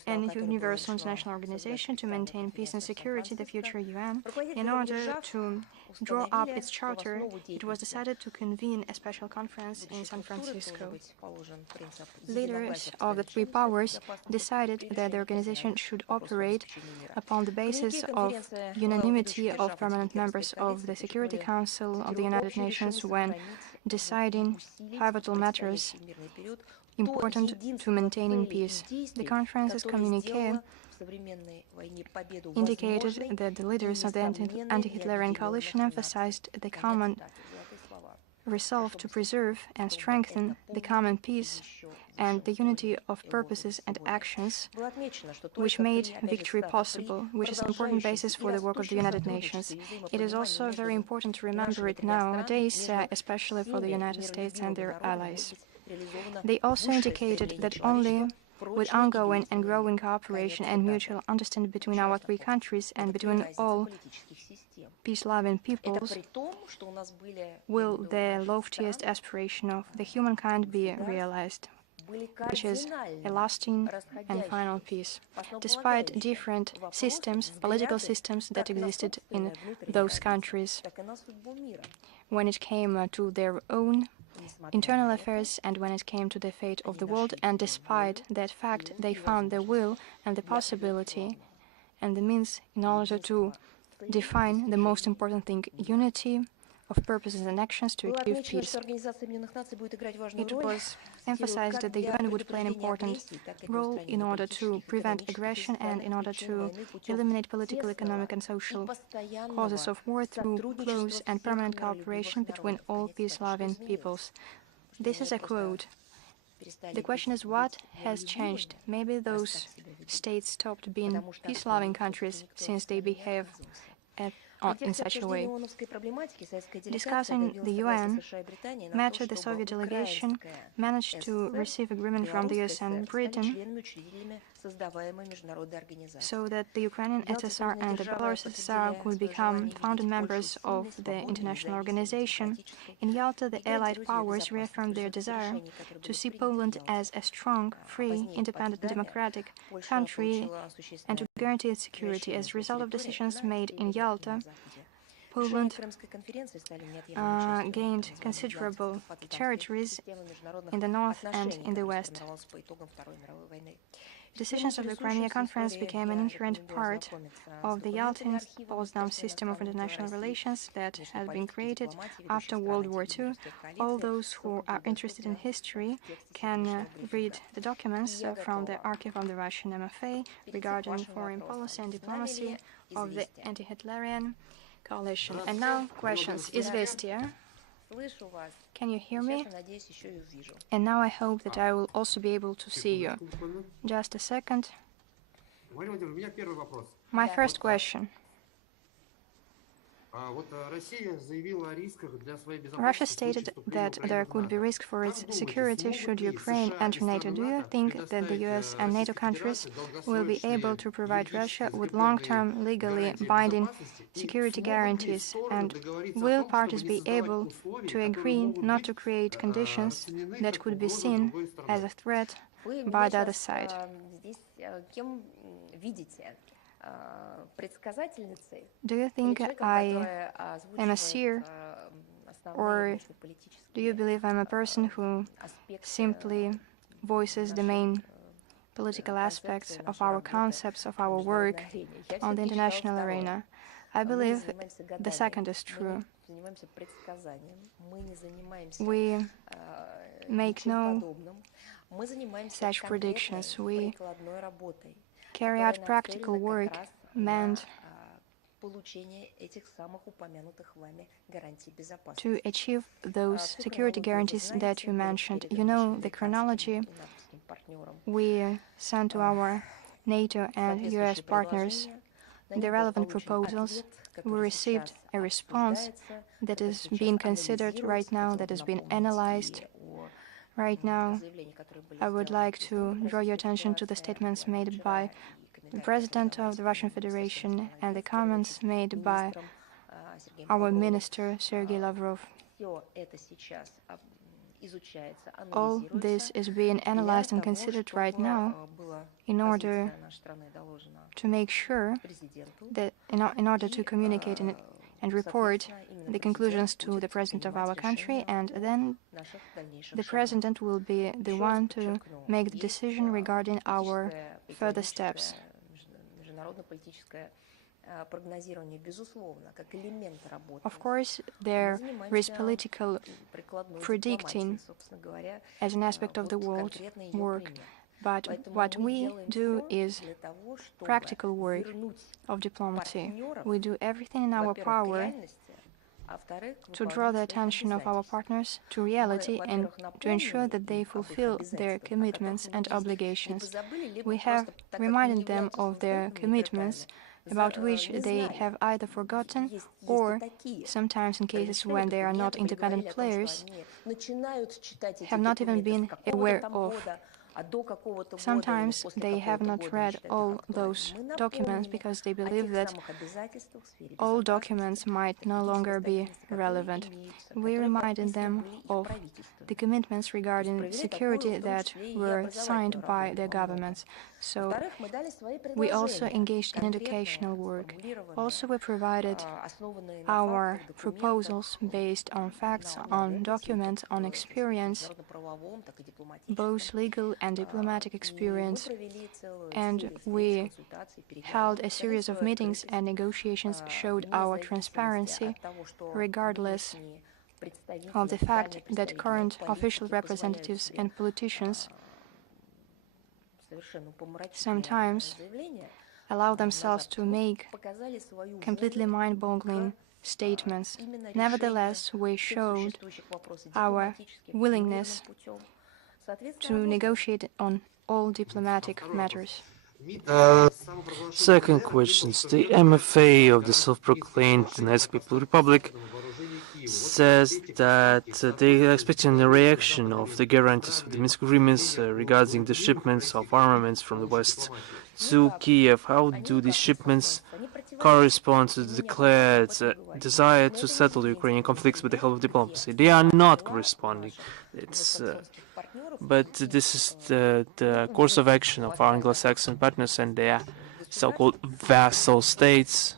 an universal international organization to maintain peace and security, the future UN. In order to draw up its charter, it was decided to convene a special conference in San Francisco. Leaders of the three powers decided that the organization should operate upon the basis of unanimity of permanent members of the Security Council of the United Nations when deciding pivotal matters important to maintaining peace. The conference's communiqué indicated that the leaders of the anti-Hitlerian coalition emphasized the common resolve to preserve and strengthen the common peace and the unity of purposes and actions, which made victory possible, which is an important basis for the work of the United Nations. It is also very important to remember it nowadays, especially for the United States and their allies. They also indicated that only with ongoing and growing cooperation and mutual understanding between our three countries and between all peace-loving peoples will the loftiest aspiration of the humankind be realized, which is a lasting and final peace. Despite different systems, political systems that existed in those countries, when it came to their own internal affairs and when it came to the fate of the world, and despite that fact, they found the will and the possibility and the means in order to define the most important thing, unity of purposes and actions to achieve peace. It was emphasized that the UN would play an important role in order to prevent aggression and in order to eliminate political, economic and social causes of war through close and permanent cooperation between all peace-loving peoples. This is a quote. The question is, what has changed? Maybe those states stopped being peace-loving countries since they behave in such a way. Discussing the UN matter, the Soviet delegation managed to receive agreement from the US and Britain so that the Ukrainian SSR and the Belarus SSR could become founding members of the international organization. In Yalta, the Allied powers reaffirmed their desire to see Poland as a strong, free, independent, democratic country and to guarantee its security. As a result of decisions made in Yalta, Poland gained considerable territories in the north and in the west. Decisions of the Crimea Conference became an inherent part of the Yalta-Potsdam system of international relations that had been created after World War II. All those who are interested in history can read the documents from the archive of the Russian MFA regarding foreign policy and diplomacy of the anti-Hitlerian coalition. And now, questions. Izvestia. Can you hear me? And now I hope that I will also be able to see you. Just a second. My first question. Russia stated that there could be risk for its security should Ukraine enter NATO. Do you think that the US and NATO countries will be able to provide Russia with long-term, legally binding security guarantees? And will parties be able to agree not to create conditions that could be seen as a threat by the other side? Do you think I am a seer, or do you believe I'm a person who simply voices the main political aspects of our concepts, of our work on the international arena? I believe the second is true. We make no such predictions. We carry out practical work meant to achieve those security guarantees that you mentioned. You know the chronology. We sent to our NATO and US partners the relevant proposals, we received a response that is being considered right now, that is being analyzed right now. I would like to draw your attention to the statements made by the President of the Russian Federation and the comments made by our Minister, Sergei Lavrov. All this is being analyzed and considered right now in order to make sure that, in order to communicate and report the conclusions to the President of our country, and then the President will be the one to make the decision regarding our further steps. Of course, there is political predicting as an aspect of the world work, but what we do is practical work of diplomacy. We do everything in our power to draw the attention of our partners to reality and to ensure that they fulfill their commitments and obligations. We have reminded them of their commitments, about which they have either forgotten or, sometimes in cases when they are not independent players, have not even been aware of. Sometimes they have not read all those documents because they believe that all documents might no longer be relevant. We reminded them of the commitments regarding security that were signed by their governments. So we also engaged in educational work. Also, we provided our proposals based on facts, on documents, on experience, both legal and diplomatic experience, and we held a series of meetings and negotiations showed our transparency, regardless of the fact that current official representatives and politicians sometimes allow themselves to make completely mind-boggling statements. Nevertheless, we showed our willingness to negotiate on all diplomatic matters. Second question. The MFA of the self-proclaimed Donetsk People's Republic says that they are expecting a reaction of the guarantees of the Minsk agreements regarding the shipments of armaments from the West to Kiev. How do these shipments correspond to the declared desire to settle the Ukrainian conflicts with the help of diplomacy? They are not corresponding. But this is the course of action of our Anglo-Saxon partners and their so-called vassal states.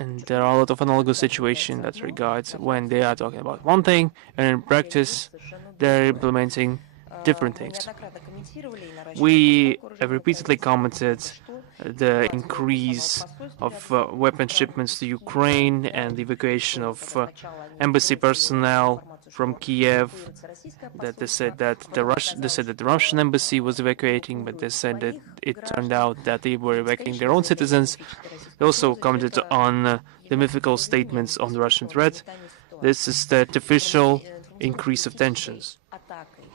And there are a lot of analogous situations in that regard when they are talking about one thing and in practice they're implementing different things. We have repeatedly commented the increase of weapon shipments to Ukraine and the evacuation of embassy personnel from Kiev. That they said that the Russian embassy was evacuating, but they said that it turned out that they were evacuating their own citizens. They also commented on the mythical statements on the Russian threat. This is the artificial increase of tensions.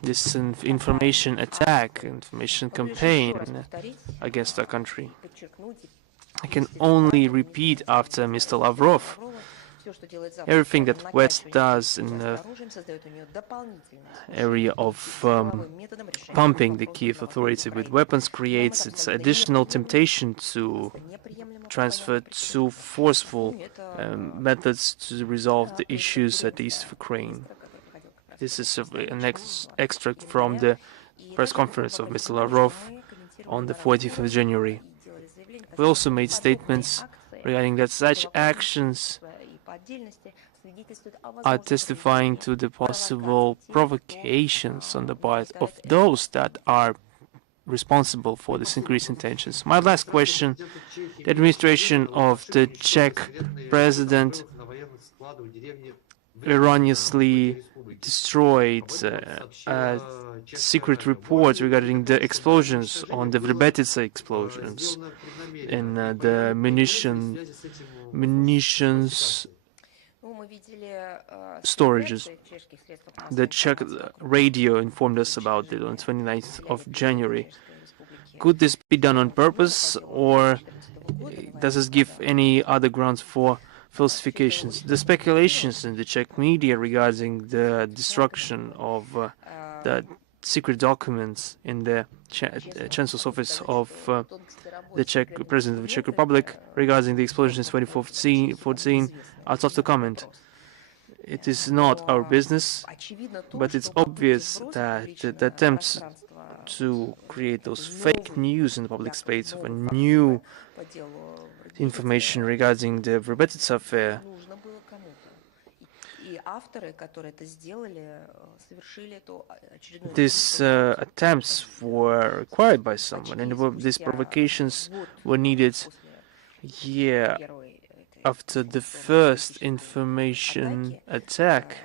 This information attack, information campaign against our country. I can only repeat after Mr. Lavrov, everything that West does in the area of pumping the Kiev Authority with weapons creates its additional temptation to transfer to forceful methods to resolve the issues at the east of Ukraine. This is an extract from the press conference of Mr. Lavrov on the 14th of January. We also made statements regarding that such actions are testifying to the possible provocations on the part of those that are responsible for this increase in tensions. My last question, the administration of the Czech president erroneously destroyed secret reports regarding the explosions on the Vrbetica explosions in the munitions storages. The Czech radio informed us about it on 29th of January. Could this be done on purpose, or does this give any other grounds for falsifications? The speculations in the Czech media regarding the destruction of the secret documents in the Chancellor's office of the Czech President of the Czech Republic regarding the explosions in 2014 are tough to comment. It is not our business, but it's obvious that the attempts to create those fake news in the public space of a new information regarding the Verbetitsa affair these attempts were required by someone, and these provocations were needed year after the first information attack.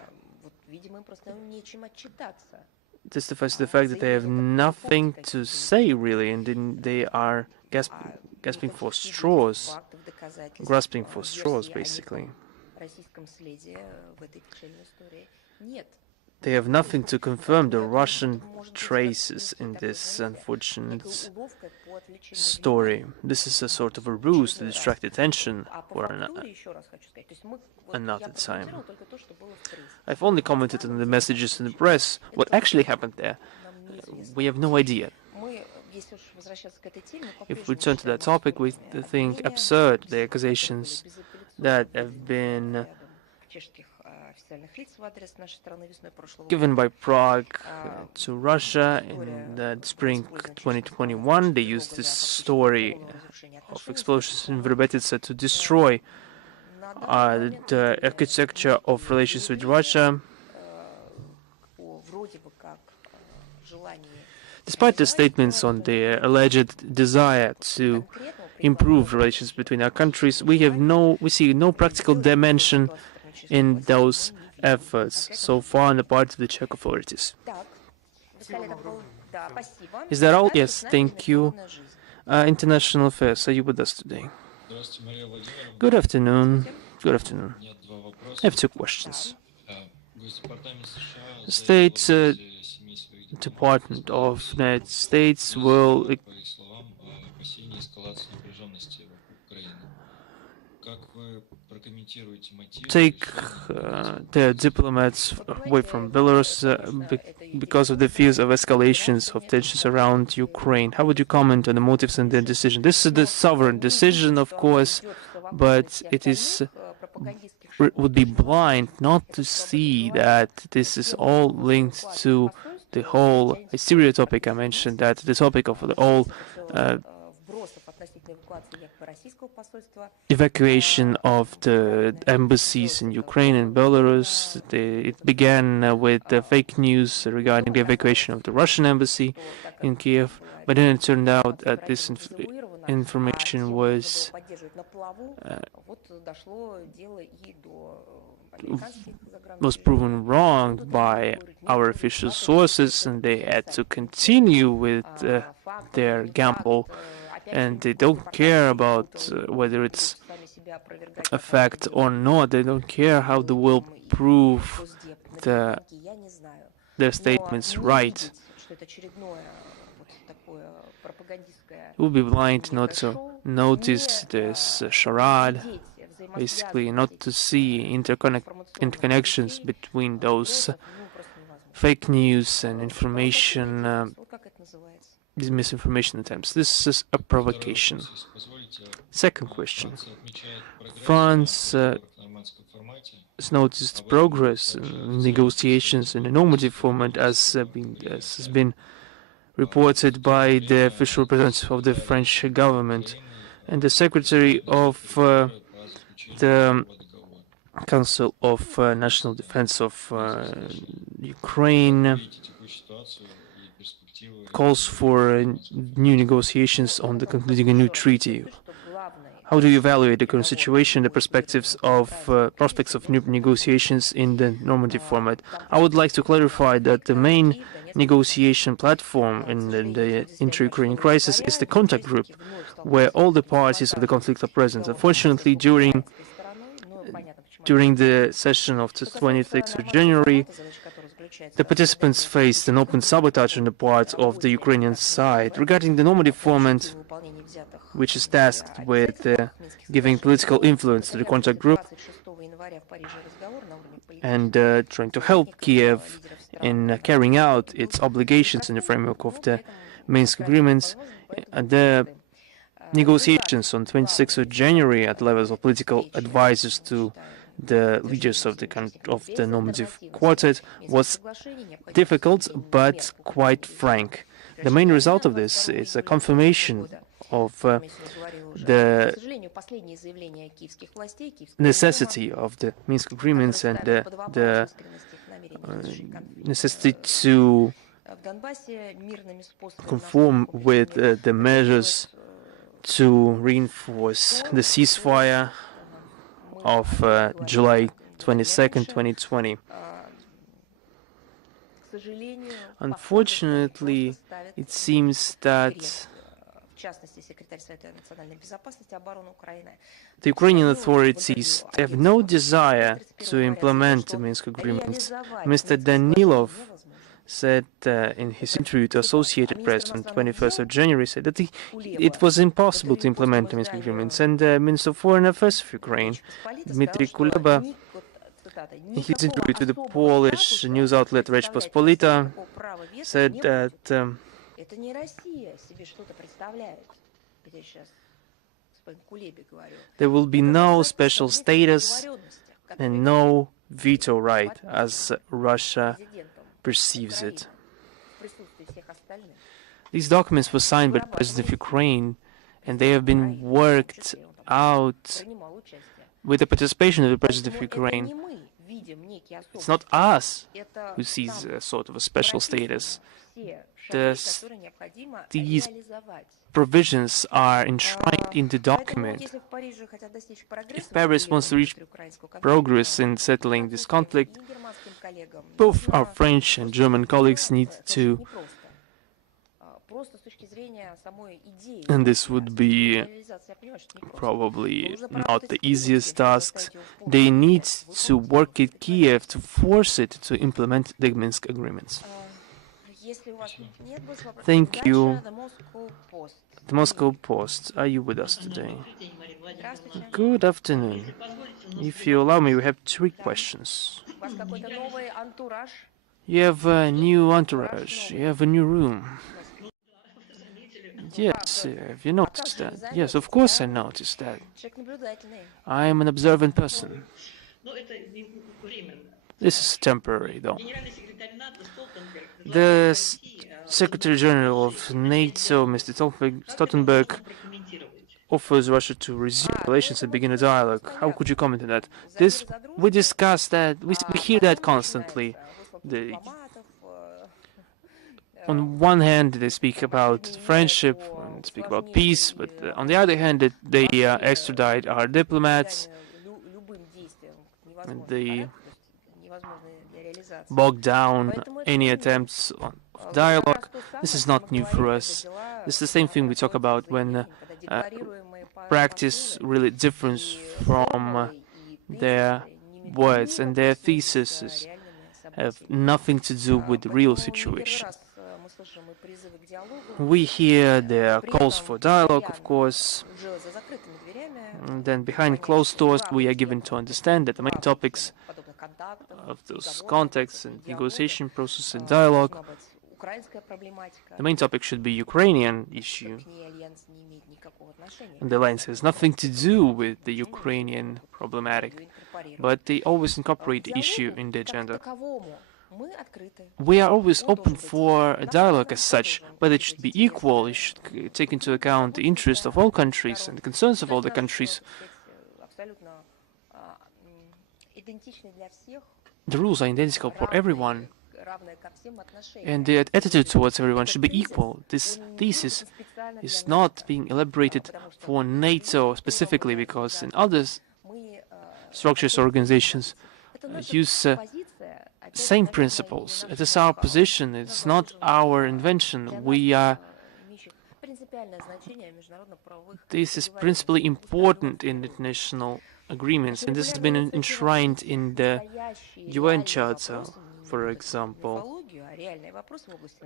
Testifies to the fact that they have nothing to say, really, and then they are grasping for straws, basically. They have nothing to confirm the Russian traces in this unfortunate story. This is a sort of a ruse to distract attention for another time. I've only commented on the messages in the press. What actually happened there, we have no idea. If we turn to that topic, we think absurd the accusations that have been given by Prague to Russia in the spring 2021. They used this story of explosions in Verbetitsa to destroy the architecture of relations with Russia. Despite the statements on the alleged desire to improve relations between our countries, we see no practical dimension in those efforts so far on the part of the Czech authorities. Is that all? Yes, thank you. International Affairs, are you with us today? Good afternoon. Good afternoon. I have two questions. The State Department of the United States will take the diplomats away from Belarus because of the fears of escalations of tensions around Ukraine. How would you comment on the motives and their decision? This is the sovereign decision, of course, but it would be blind not to see that this is all linked to the whole Syria topic I mentioned, that the topic of the whole evacuation of the embassies in Ukraine and Belarus. It began with the fake news regarding the evacuation of the Russian embassy in Kiev, but then it turned out that this information was proven wrong by our official sources, and they had to continue with their gamble. And they don't care about whether it's a fact or not. They don't care how they will prove their statements right. It would be blind not to notice this charade, basically not to see interconnections between those fake news and information, these misinformation attempts. This is a provocation. Second question. France has noticed progress in negotiations in a normative format, as has been reported by the official representative of the French government. And the Secretary of the Council of National Defense of Ukraine calls for new negotiations on the concluding a new treaty. How do you evaluate the current situation, the perspectives of prospects of new negotiations in the normative format? I would like to clarify that the main negotiation platform in the inter-Ukrainian crisis is the contact group, where all the parties of the conflict are present. Unfortunately, during the session of the 26th of January, the participants faced an open sabotage on the part of the Ukrainian side regarding the normative format, which is tasked with giving political influence to the contact group and trying to help Kiev in carrying out its obligations in the framework of the Minsk agreements. The negotiations on 26th of January at levels of political advisors to the leaders of the normative quartet was difficult but quite frank. The main result of this is a confirmation of the necessity of the Minsk agreements and the necessity to conform with the measures to reinforce the ceasefire of July 22nd, 2020. Unfortunately, it seems that the Ukrainian authorities have no desire to implement the Minsk agreements. Mr. Danilov said in his interview to Associated Press on 21st of January, said that it was impossible to implement the Minsk agreements. And the Minister of Foreign Affairs of Ukraine, Dmitry Kuleba, in his interview to the Polish news outlet Rzeczpospolita, said that there will be no special status and no veto right as Russia perceives it. These documents were signed by the President of Ukraine, and they have been worked out with the participation of the President of Ukraine. It's not us who sees a sort of a special status. These provisions are enshrined in the document. If Paris wants to reach progress in settling this conflict, both our French and German colleagues need to, and this would be probably not the easiest task, they need to work at Kiev to force it to implement the Minsk agreements. Thank you. The Moscow Post, are you with us today? Good afternoon. If you allow me, we have 3 questions. You have a new entourage, you have a new room. Yes, have you noticed that? Yes, of course I noticed that. I am an observant person. This is temporary, though. The Secretary General of NATO, Mr. Stoltenberg, offers Russia to resume relations and begin a dialogue. How could you comment on that? We discuss that, we hear that constantly. On one hand, they speak about friendship, and speak about peace, but on the other hand, they extradite our diplomats, and they bog down any attempts of dialogue. This is not new for us. This is the same thing we talk about when practice really differs from their words, and their theses have nothing to do with the real situation. We hear their calls for dialogue, of course, and then behind closed doors we are given to understand that the main topics of those contacts and negotiation process and dialogue, the main topic should be Ukrainian issue, and the alliance has nothing to do with the Ukrainian problematic, but they always incorporate the issue in the agenda. We are always open for a dialogue as such, but it should be equal. It should take into account the interests of all countries and the concerns of all the countries. The rules are identical for everyone, and the attitude towards everyone should be equal. This thesis is not being elaborated for NATO specifically, because in other structures or organizations use same principles. It is our position, it's not our invention. This is principally important in international agreements, and this has been enshrined in the UN Charter for example,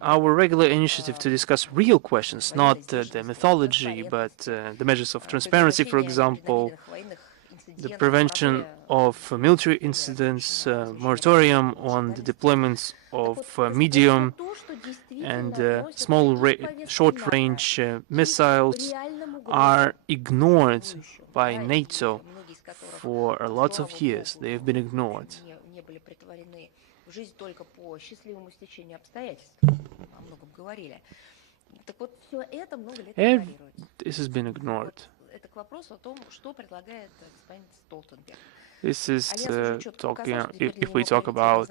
our regular initiative to discuss real questions, not the mythology, but the measures of transparency, for example, the prevention of military incidents, moratorium on the deployments of medium and short-range missiles are ignored by NATO for a lot of years. They have been ignored. And this has been ignored. This is talking, if we talk about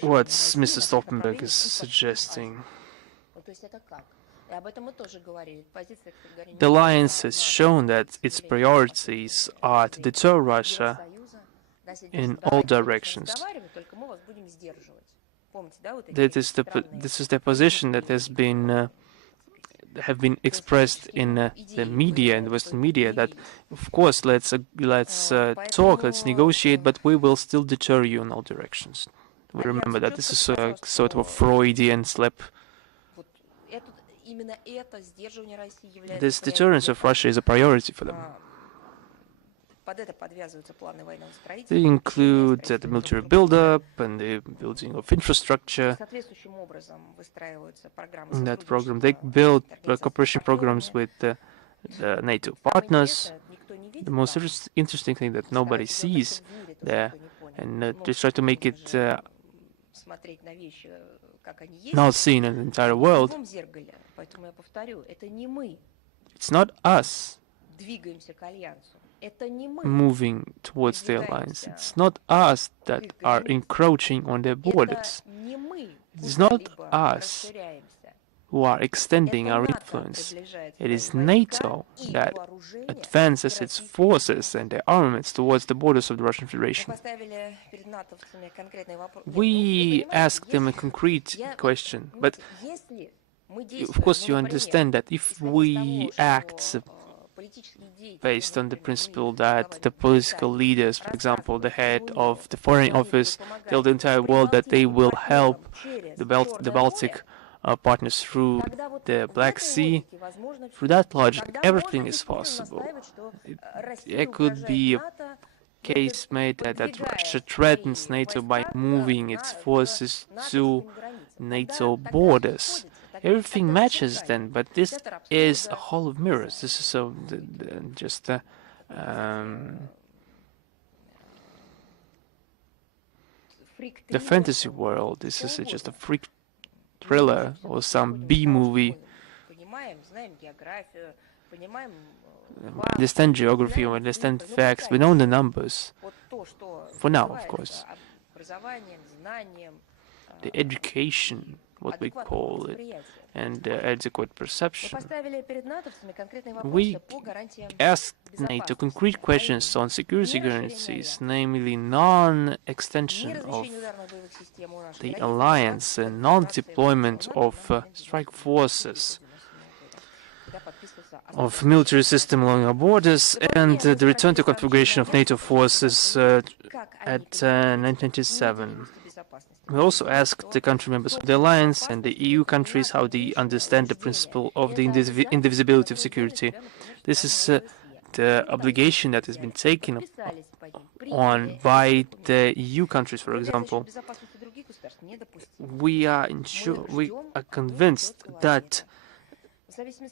what Mr. Stoltenberg is suggesting. The alliance has shown that its priorities are to deter Russia in all directions. This is the position that has been have been expressed in the media, in the Western media, that of course let's talk, let's negotiate, but we will still deter you in all directions. We remember that this is a sort of a Freudian slip. This deterrence of Russia is a priority for them. They include the military buildup and the building of infrastructure. In that program, they build cooperation programs with the NATO partners. The most interesting thing that nobody sees there, and they try to make it not seen in the entire world. It's not us moving towards the alliance. It's not us that are encroaching on their borders. It's not us who are extending our influence. It is NATO that advances its forces and their armaments towards the borders of the Russian Federation. We asked them a concrete question, but of course you understand that if we act based on the principle that the political leaders, for example, the head of the Foreign Office, tell the entire world that they will help the Baltic partners through the Black Sea, through that logic, everything is possible. It could be a case made that Russia threatens NATO by moving its forces to NATO borders. Everything matches then, but this is a hall of mirrors. This is just the fantasy world. This is just a freak thriller or some B-movie. We understand geography, we understand facts, we know the numbers. For now, of course. The education, what we call it, and adequate perception. We asked NATO concrete questions on security guarantees, namely non-extension of the alliance and non-deployment of strike forces of military system along our borders, and the return to configuration of NATO forces at 1997. We also asked the country members of the alliance and the EU countries how they understand the principle of the indivisibility of security. This is the obligation that has been taken on by the EU countries, for example. We are convinced that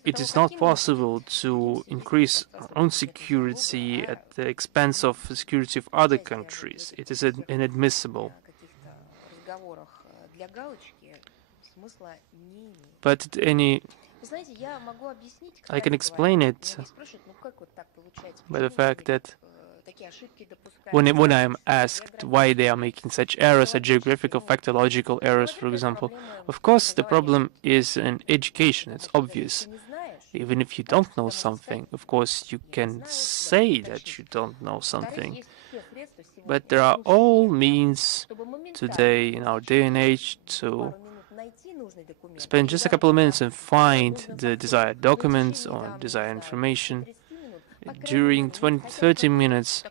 it is not possible to increase our own security at the expense of the security of other countries. It is inadmissible. But I can explain it by the fact that when I am asked why they are making such errors, such geographical, factological errors, for example, of course the problem is in education. It's obvious. Even if you don't know something, of course you can say that you don't know something. But there are all means today, in our day and age, to spend just a couple of minutes and find the desired documents or desired information. During 20-30 minutes,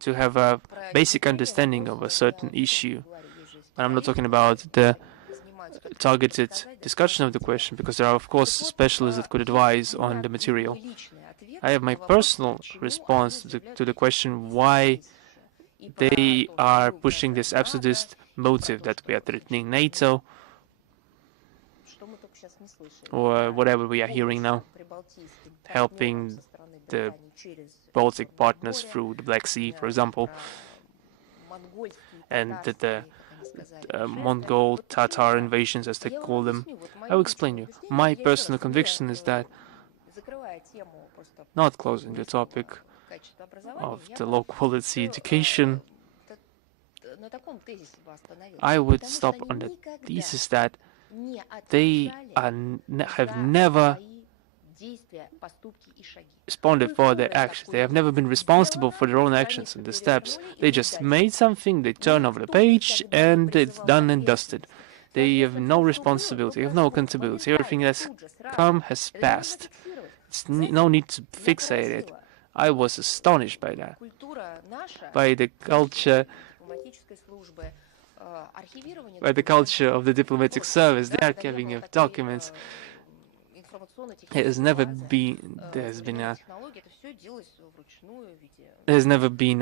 to have a basic understanding of a certain issue. And I'm not talking about the targeted discussion of the question, because there are, of course, specialists that could advise on the material. I have my personal response to the question why they are pushing this absurdist motive that we are threatening NATO, or whatever we are hearing now, helping the Baltic partners through the Black Sea, for example, and the Mongol Tatar invasions, as they call them. I will explain you. My personal conviction is that, not closing the topic of the low-quality education, I would stop on the thesis that they have never responded for their actions. They have never been responsible for their own actions and the steps. They just made something, they turn over the page, and it's done and dusted. They have no responsibility, have no accountability. Everything that's come has passed. It's no need to fixate it. I was astonished by that, by the culture of the diplomatic service, the archiving of documents. There's never been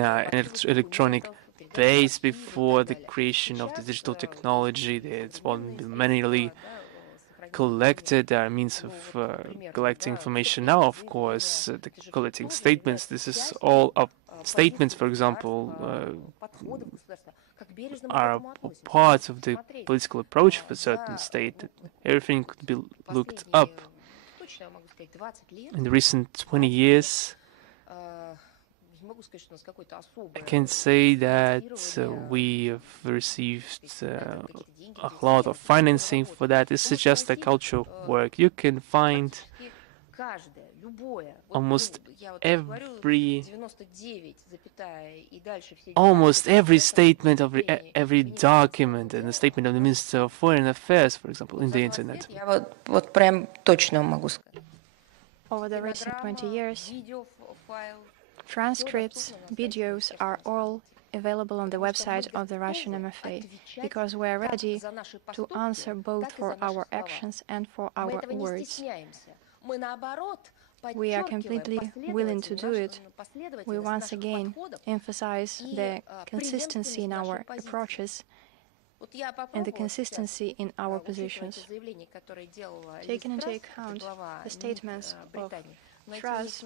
an electronic base before the creation of the digital technology. It's been manually collected. There are means of collecting information now, of course, collecting statements. This is all up. Statements, for example, are part of the political approach of a certain state. Everything could be looked up. In the recent 20 years, I can say that we have received a lot of financing for that. This is just a cultural work. You can find almost every statement of every document and the statement of the Minister of Foreign Affairs, for example, in the internet. Over the recent 20 years, transcripts, videos are all available on the website of the Russian MFA, because we are ready to answer both for our actions and for our words. We are completely willing to do it. We once again emphasize the consistency in our approaches and the consistency in our positions. Taking into account the statements of trust,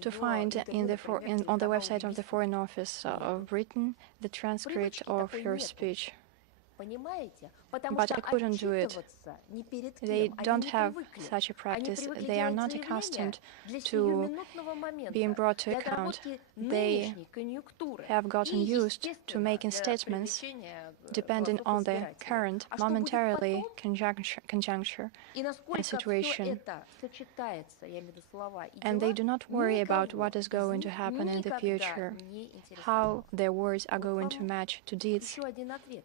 to find on the website of the Foreign Office of Britain the transcript of her speech. But I couldn't do it. They don't have such a practice. They are not accustomed to being brought to account. They have gotten used to making statements depending on the current, momentarily conjuncture and situation. And they do not worry about what is going to happen in the future. How their words are going to match to deeds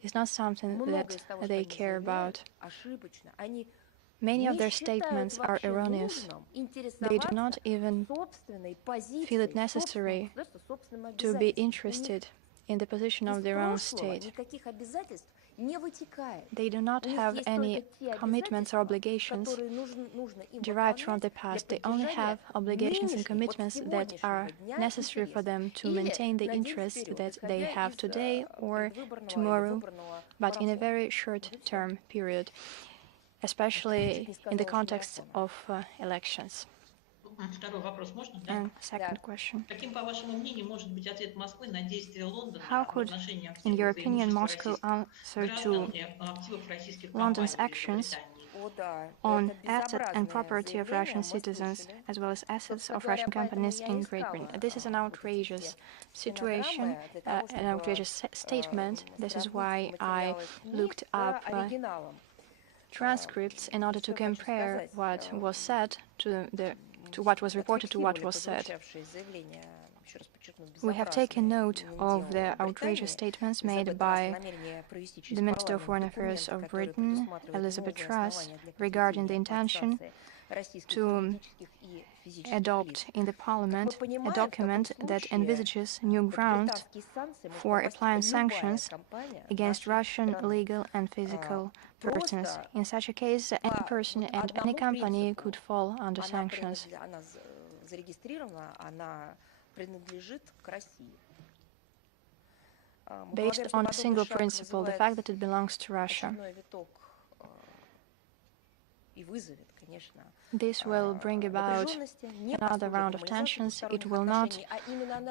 is not something that they care about. Many of their statements are erroneous. They do not even feel it necessary to be interested in the position of their own state. They do not have any commitments or obligations derived from the past. They only have obligations and commitments that are necessary for them to maintain the interests that they have today or tomorrow, but in a very short-term period, especially in the context of elections. And second question. How could, in your opinion, Moscow answer to London's actions on assets and property of Russian citizens, as well as assets of Russian companies in Great Britain? This is an outrageous situation, an outrageous statement. This is why I looked up transcripts in order to compare what was said to what was reported to what was said. We have taken note of the outrageous statements made by the Minister of Foreign Affairs of Britain, Elizabeth Truss, regarding the intention to adopt in the parliament a document that envisages new grounds for applying sanctions against Russian legal and physical persons. In such a case, any person and any company could fall under sanctions. Based on a single principle, the fact that it belongs to Russia. This will bring about another round of tensions. It will not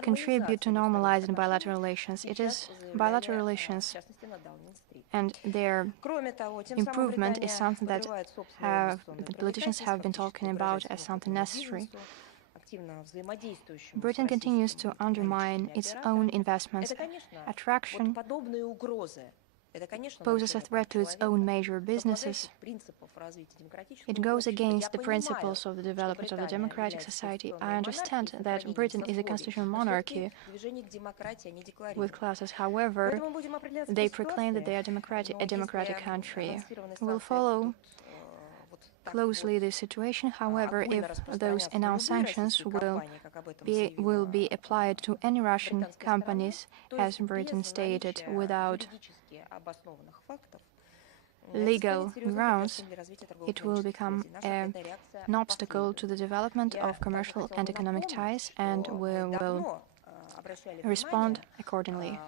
contribute to normalizing bilateral relations. It is bilateral relations, and their improvement is something that the politicians have been talking about as something necessary. Britain continues to undermine its own investments. Attraction poses a threat to its own major businesses. It goes against the principles of the development of the democratic society. I understand that Britain is a constitutional monarchy with classes. However, they proclaim that they are a democratic country. We'll follow closely the situation. However, if those announced sanctions will be applied to any Russian companies, as Britain stated, without legal grounds, it will become an obstacle to the development of commercial and economic ties, and we will respond accordingly.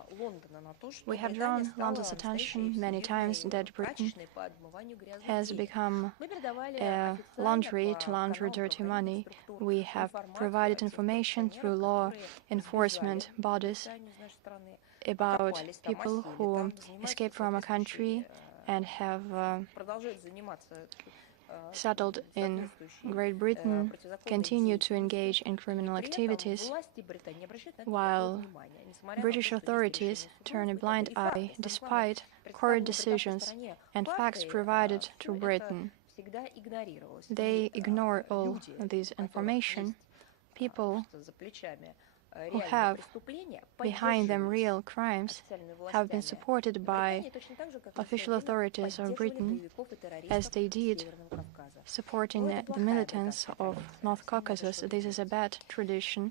We have drawn London's attention many times that Britain has become a laundry to launder dirty money. We have provided information through law enforcement bodies about people who escaped from a country and have settled in Great Britain, continue to engage in criminal activities, while British authorities turn a blind eye despite court decisions and facts provided to Britain. They ignore all this information. People who have behind them real crimes have been supported by official authorities of Britain, as they did supporting the militants of North Caucasus. This is a bad tradition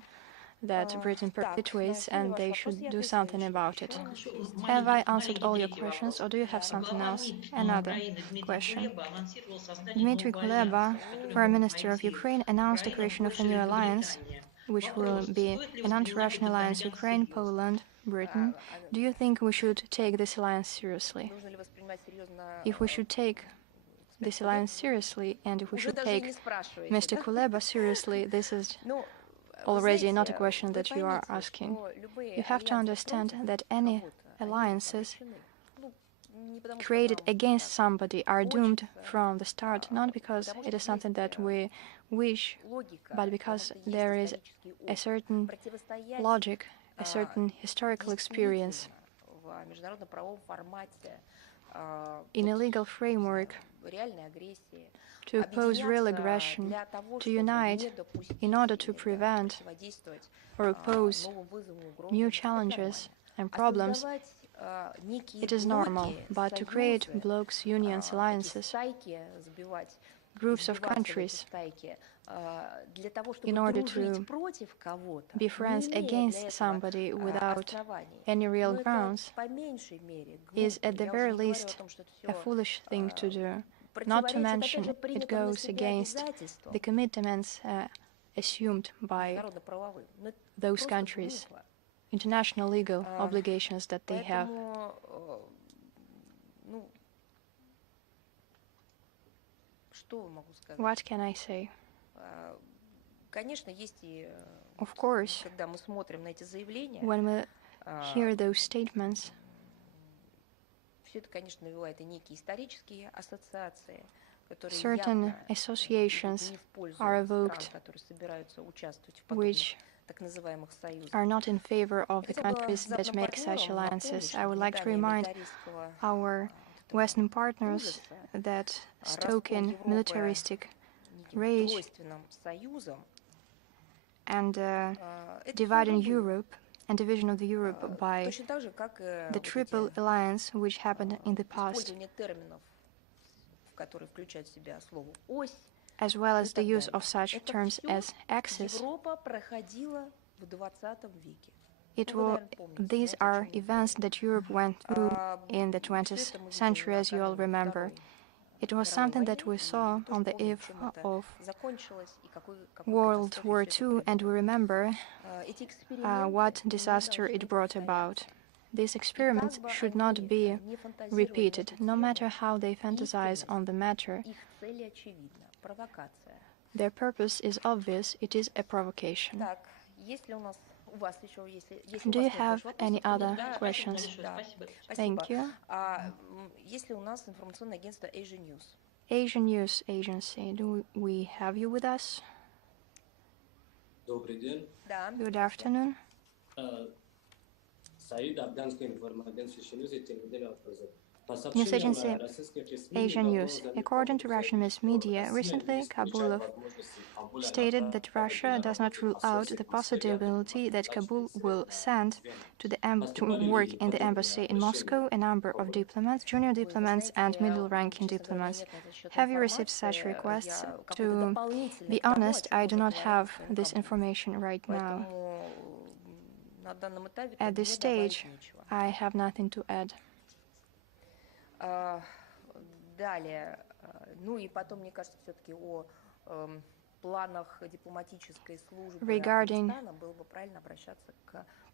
that Britain perpetuates, and they should do something about it. Have I answered all your questions, or do you have something else? Another question. Dmitry Kuleba, Foreign Minister of Ukraine, announced the creation of a new alliance, which will be an anti-Russian alliance, Ukraine, Poland, Britain. Do you think we should take this alliance seriously? If we should take this alliance seriously, and if we should take Mr. Kuleba seriously, this is already not a question that you are asking. You have to understand that any alliances created against somebody are doomed from the start, not because it is something that we wish, but because there is a certain logic, a certain historical experience. In a legal framework, to oppose real aggression, to unite in order to prevent or oppose new challenges and problems, it is normal. But to create blocs, unions, alliances, groups of countries, in order to be friends against somebody without any real grounds, is at the very least a foolish thing to do. Not to mention, it goes against the commitments assumed by those countries, international legal obligations that they have. What can I say? Of course, when we hear those statements, certain associations are evoked which are not in favor of the countries that make such alliances. I would like to remind our Western partners that stoking militaristic rage and dividing Europe and division of the Europe by the Triple Alliance, which happened in the past. as well as the use of such terms as axis. These are events that Europe went through in the 20th century, as you all remember. It was something that we saw on the eve of World War II, and we remember what disaster it brought about. These experiments should not be repeated, no matter how they fantasize on the matter. Their purpose is obvious, it is a provocation. Do you have any other questions? Thank you. Asian News Agency, do we have you with us? Good afternoon. News agency Asian News. According to Russian mass media, recently Kabulov stated that Russia does not rule out the possibility that Kabul will send to work in the embassy in Moscow a number of diplomats, junior diplomats, and middle-ranking diplomats. Have you received such requests? To be honest, I do not have this information right now. At this stage, I have nothing to add. Regarding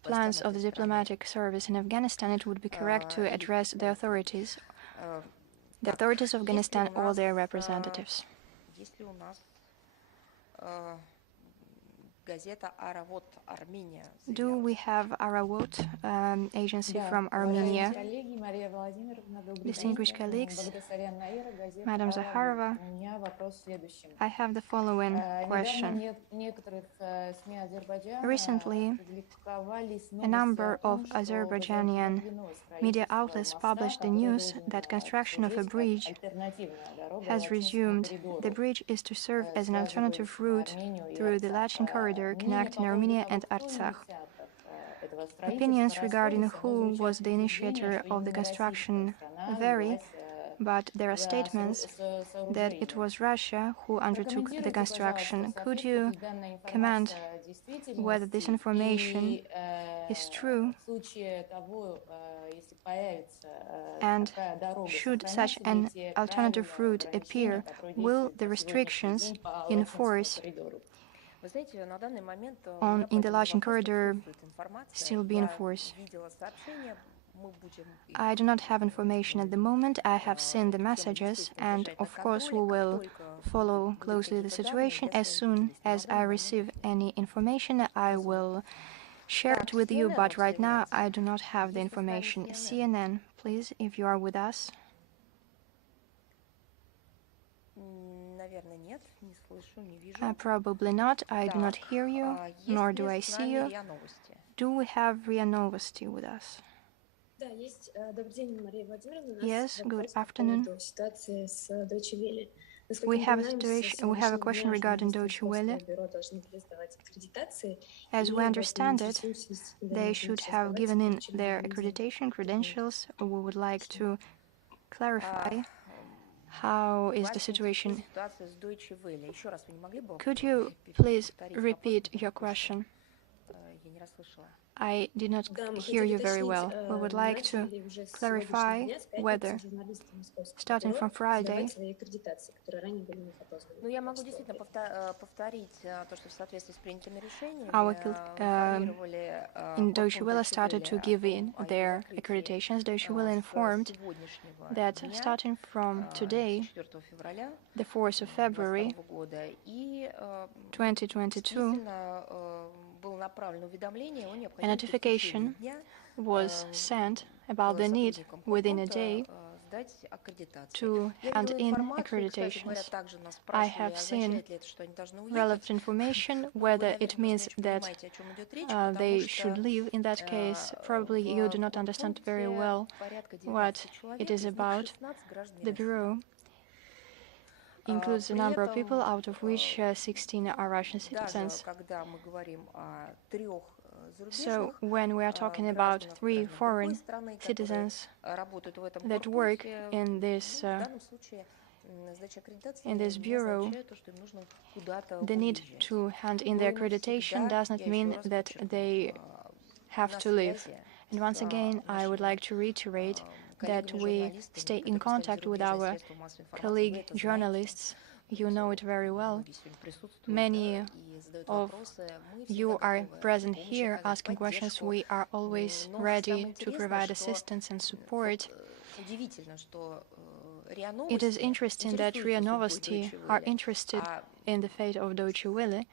plans of the diplomatic service in Afghanistan, it would be correct to address the authorities of Afghanistan or their representatives. Do we have Aravot agency from Armenia? Distinguished colleagues, Madam Zakharova, I have the following question. Recently, a number of Azerbaijani media outlets published the news that construction of a bridge has resumed. The bridge is to serve as an alternative route through the Latin corridor connecting Armenia and Artsakh. Opinions regarding who was the initiator of the construction vary, but there are statements that it was Russia who undertook the construction. Could you comment whether this information is true? And should such an alternative route appear, will the restrictions in force in the Latin corridor still be in force? I do not have information at the moment. I have seen the messages, and of course we will follow closely the situation. As soon as I receive any information, I will share it with you, but right now I do not have the information. CNN, please, if you are with us. Probably not. I do not hear you, nor do I see you. Do we have RIA Novosti with us? Yes, good afternoon. We have a question regarding Deutsche Welle. As we understand it, they should have given in their accreditation credentials. We would like to clarify how is the situation. Could you please repeat your question? I did not hear you very well. We would like to clarify whether, starting from Friday, in Deutsche Welle started to give in their accreditations. Deutsche Welle informed that starting from today, the 4th of February, 2022, a notification was sent about the need within a day to hand in accreditations. I have seen relevant information. Whether it means that they should leave in that case, probably you do not understand very well what it is about. The Bureau includes a number of people, out of which 16 are Russian citizens. So when we are talking about 3 foreign citizens that work in this in this bureau, the need to hand in their accreditation does not mean that they have to leave. And once again, I would like to reiterate that we stay in contact with our colleague journalists. You know it very well. Many of you are present here asking questions. We are always ready to provide assistance and support. It is interesting that RIA Novosti are interested in the fate of Deutsche Welle,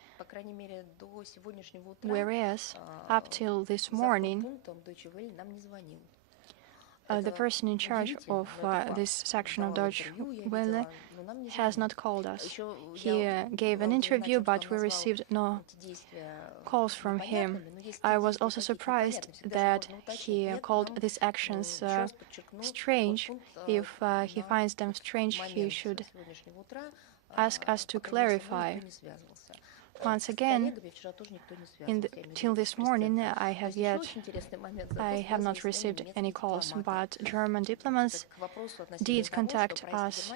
whereas up till this morning, the person in charge of this section of Deutsche Welle has not called us. He gave an interview, but we received no calls from him. I was also surprised that he called these actions strange. If he finds them strange, he should ask us to clarify. Once again, till this morning, I have not received any calls, but German diplomats did contact us.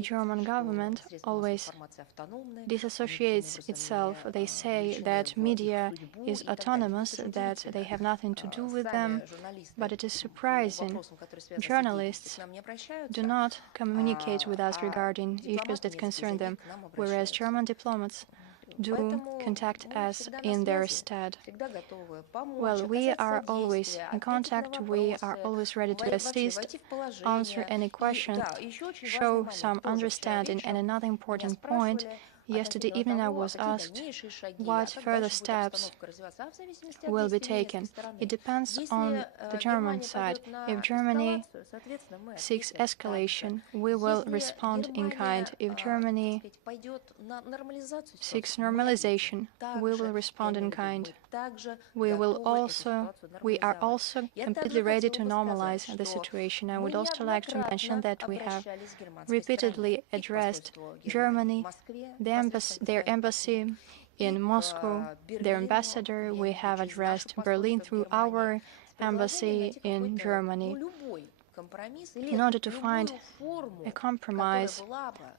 German government always disassociates itself. They say that media is autonomous, that they have nothing to do with them, but it is surprising. Journalists do not communicate with us regarding issues that concern them, whereas German diplomats do contact us in their stead. Well, we are always in contact, we are always ready to assist, answer any questions, show some understanding. And another important point, yesterday evening I was asked what further steps will be taken. It depends on the German side. If Germany seeks escalation, we will respond in kind. If Germany seeks normalization, we will respond in kind. We are also completely ready to normalize the situation. I would also like to mention that we have repeatedly addressed Germany, their embassy in Moscow, their ambassador. We have addressed Berlin through our embassy in Germany. In order to find a compromise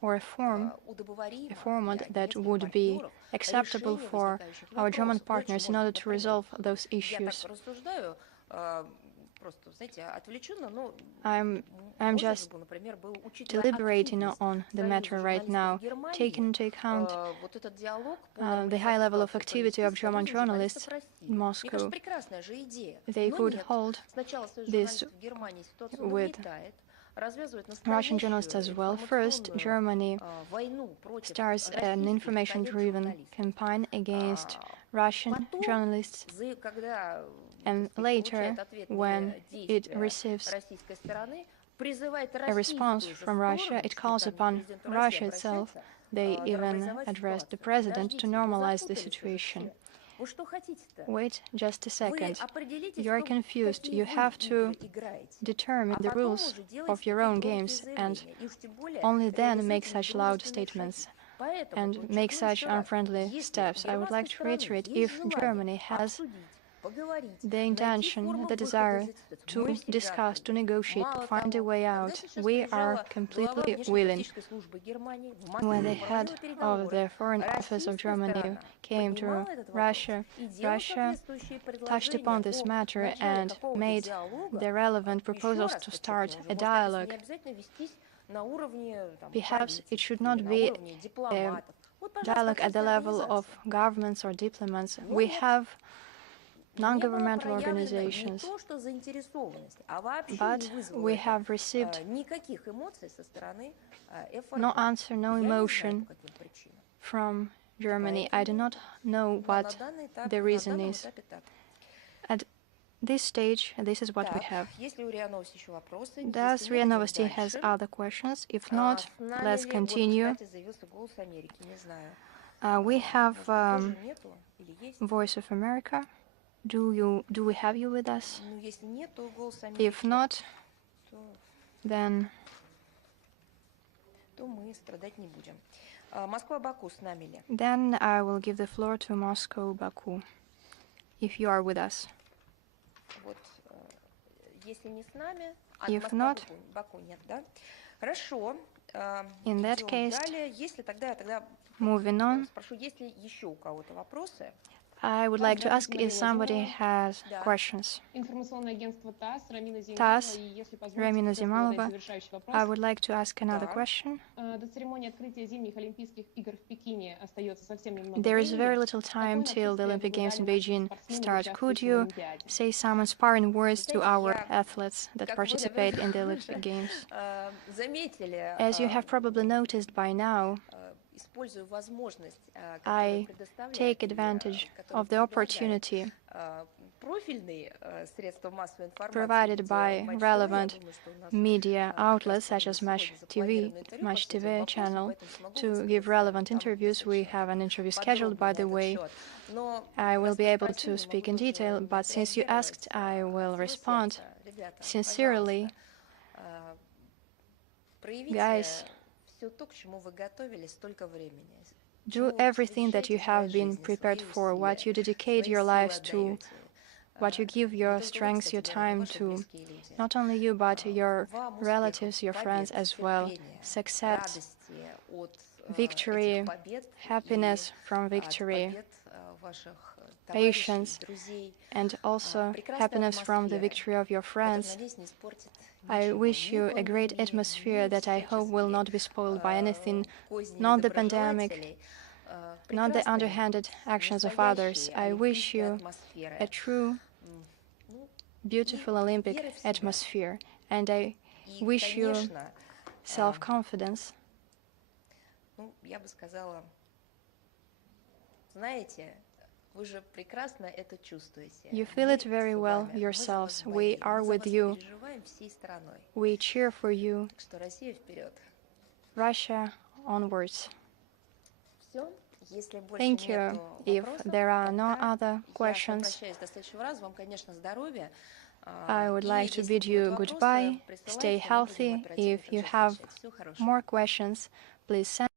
or a format that would be acceptable for our German partners in order to resolve those issues. I'm just deliberating on the matter right now, taking into account the high level of activity of German journalists in Moscow. They could hold this with Russian journalists as well. First, Germany starts an information-driven campaign against Russian journalists, and later, when it receives a response from Russia, it calls upon Russia itself. They even addressed the president to normalize the situation. Wait just a second. You are confused. You have to determine the rules of your own games and only then make such loud statements and make such unfriendly steps. I would like to reiterate, if Germany has the intention, the desire to discuss, to negotiate, to find a way out, we are completely willing. When the head of the Foreign Office of Germany came to Russia, Russia touched upon this matter and made the relevant proposals to start a dialogue. Perhaps it should not be a dialogue at the level of governments or diplomats. We have non-governmental organizations, but we have received no answer, no emotion from Germany. I do not know what the reason is. At this stage, this is what we have. Does RIA Novosti has other questions? If not, let's continue. We have Voice of America. Do we have you with us? If not, then I will give the floor to Moscow, Baku, if you are with us. If not, in that case, moving on, I would like to ask if somebody has questions. TASS, Рамина Зималова, I would like to ask another question. There is very little time till the Olympic Games in Beijing start. Could you say some inspiring words to our athletes that participate in the Olympic Games? As you have probably noticed by now, I take advantage of the opportunity provided by relevant media outlets such as Match TV channel to give relevant interviews. We have an interview scheduled, by the way. I will be able to speak in detail, but since you asked, I will respond sincerely. Guys, do everything that you have been prepared for, what you dedicate your lives to, what you give your strengths, your time to, not only you, but your relatives, your friends as well. Success, victory, happiness from victory, patience, and also happiness from the victory of your friends. I wish you a great atmosphere that I hope will not be spoiled by anything, not the pandemic, not the underhanded actions of others. I wish you a true, beautiful Olympic atmosphere, and I wish you self-confidence. You feel it very well yourselves. We are with you. We cheer for you. Russia onwards. Thank you. If there are no other questions, I would like to bid you goodbye. Stay healthy. If you have more questions, please send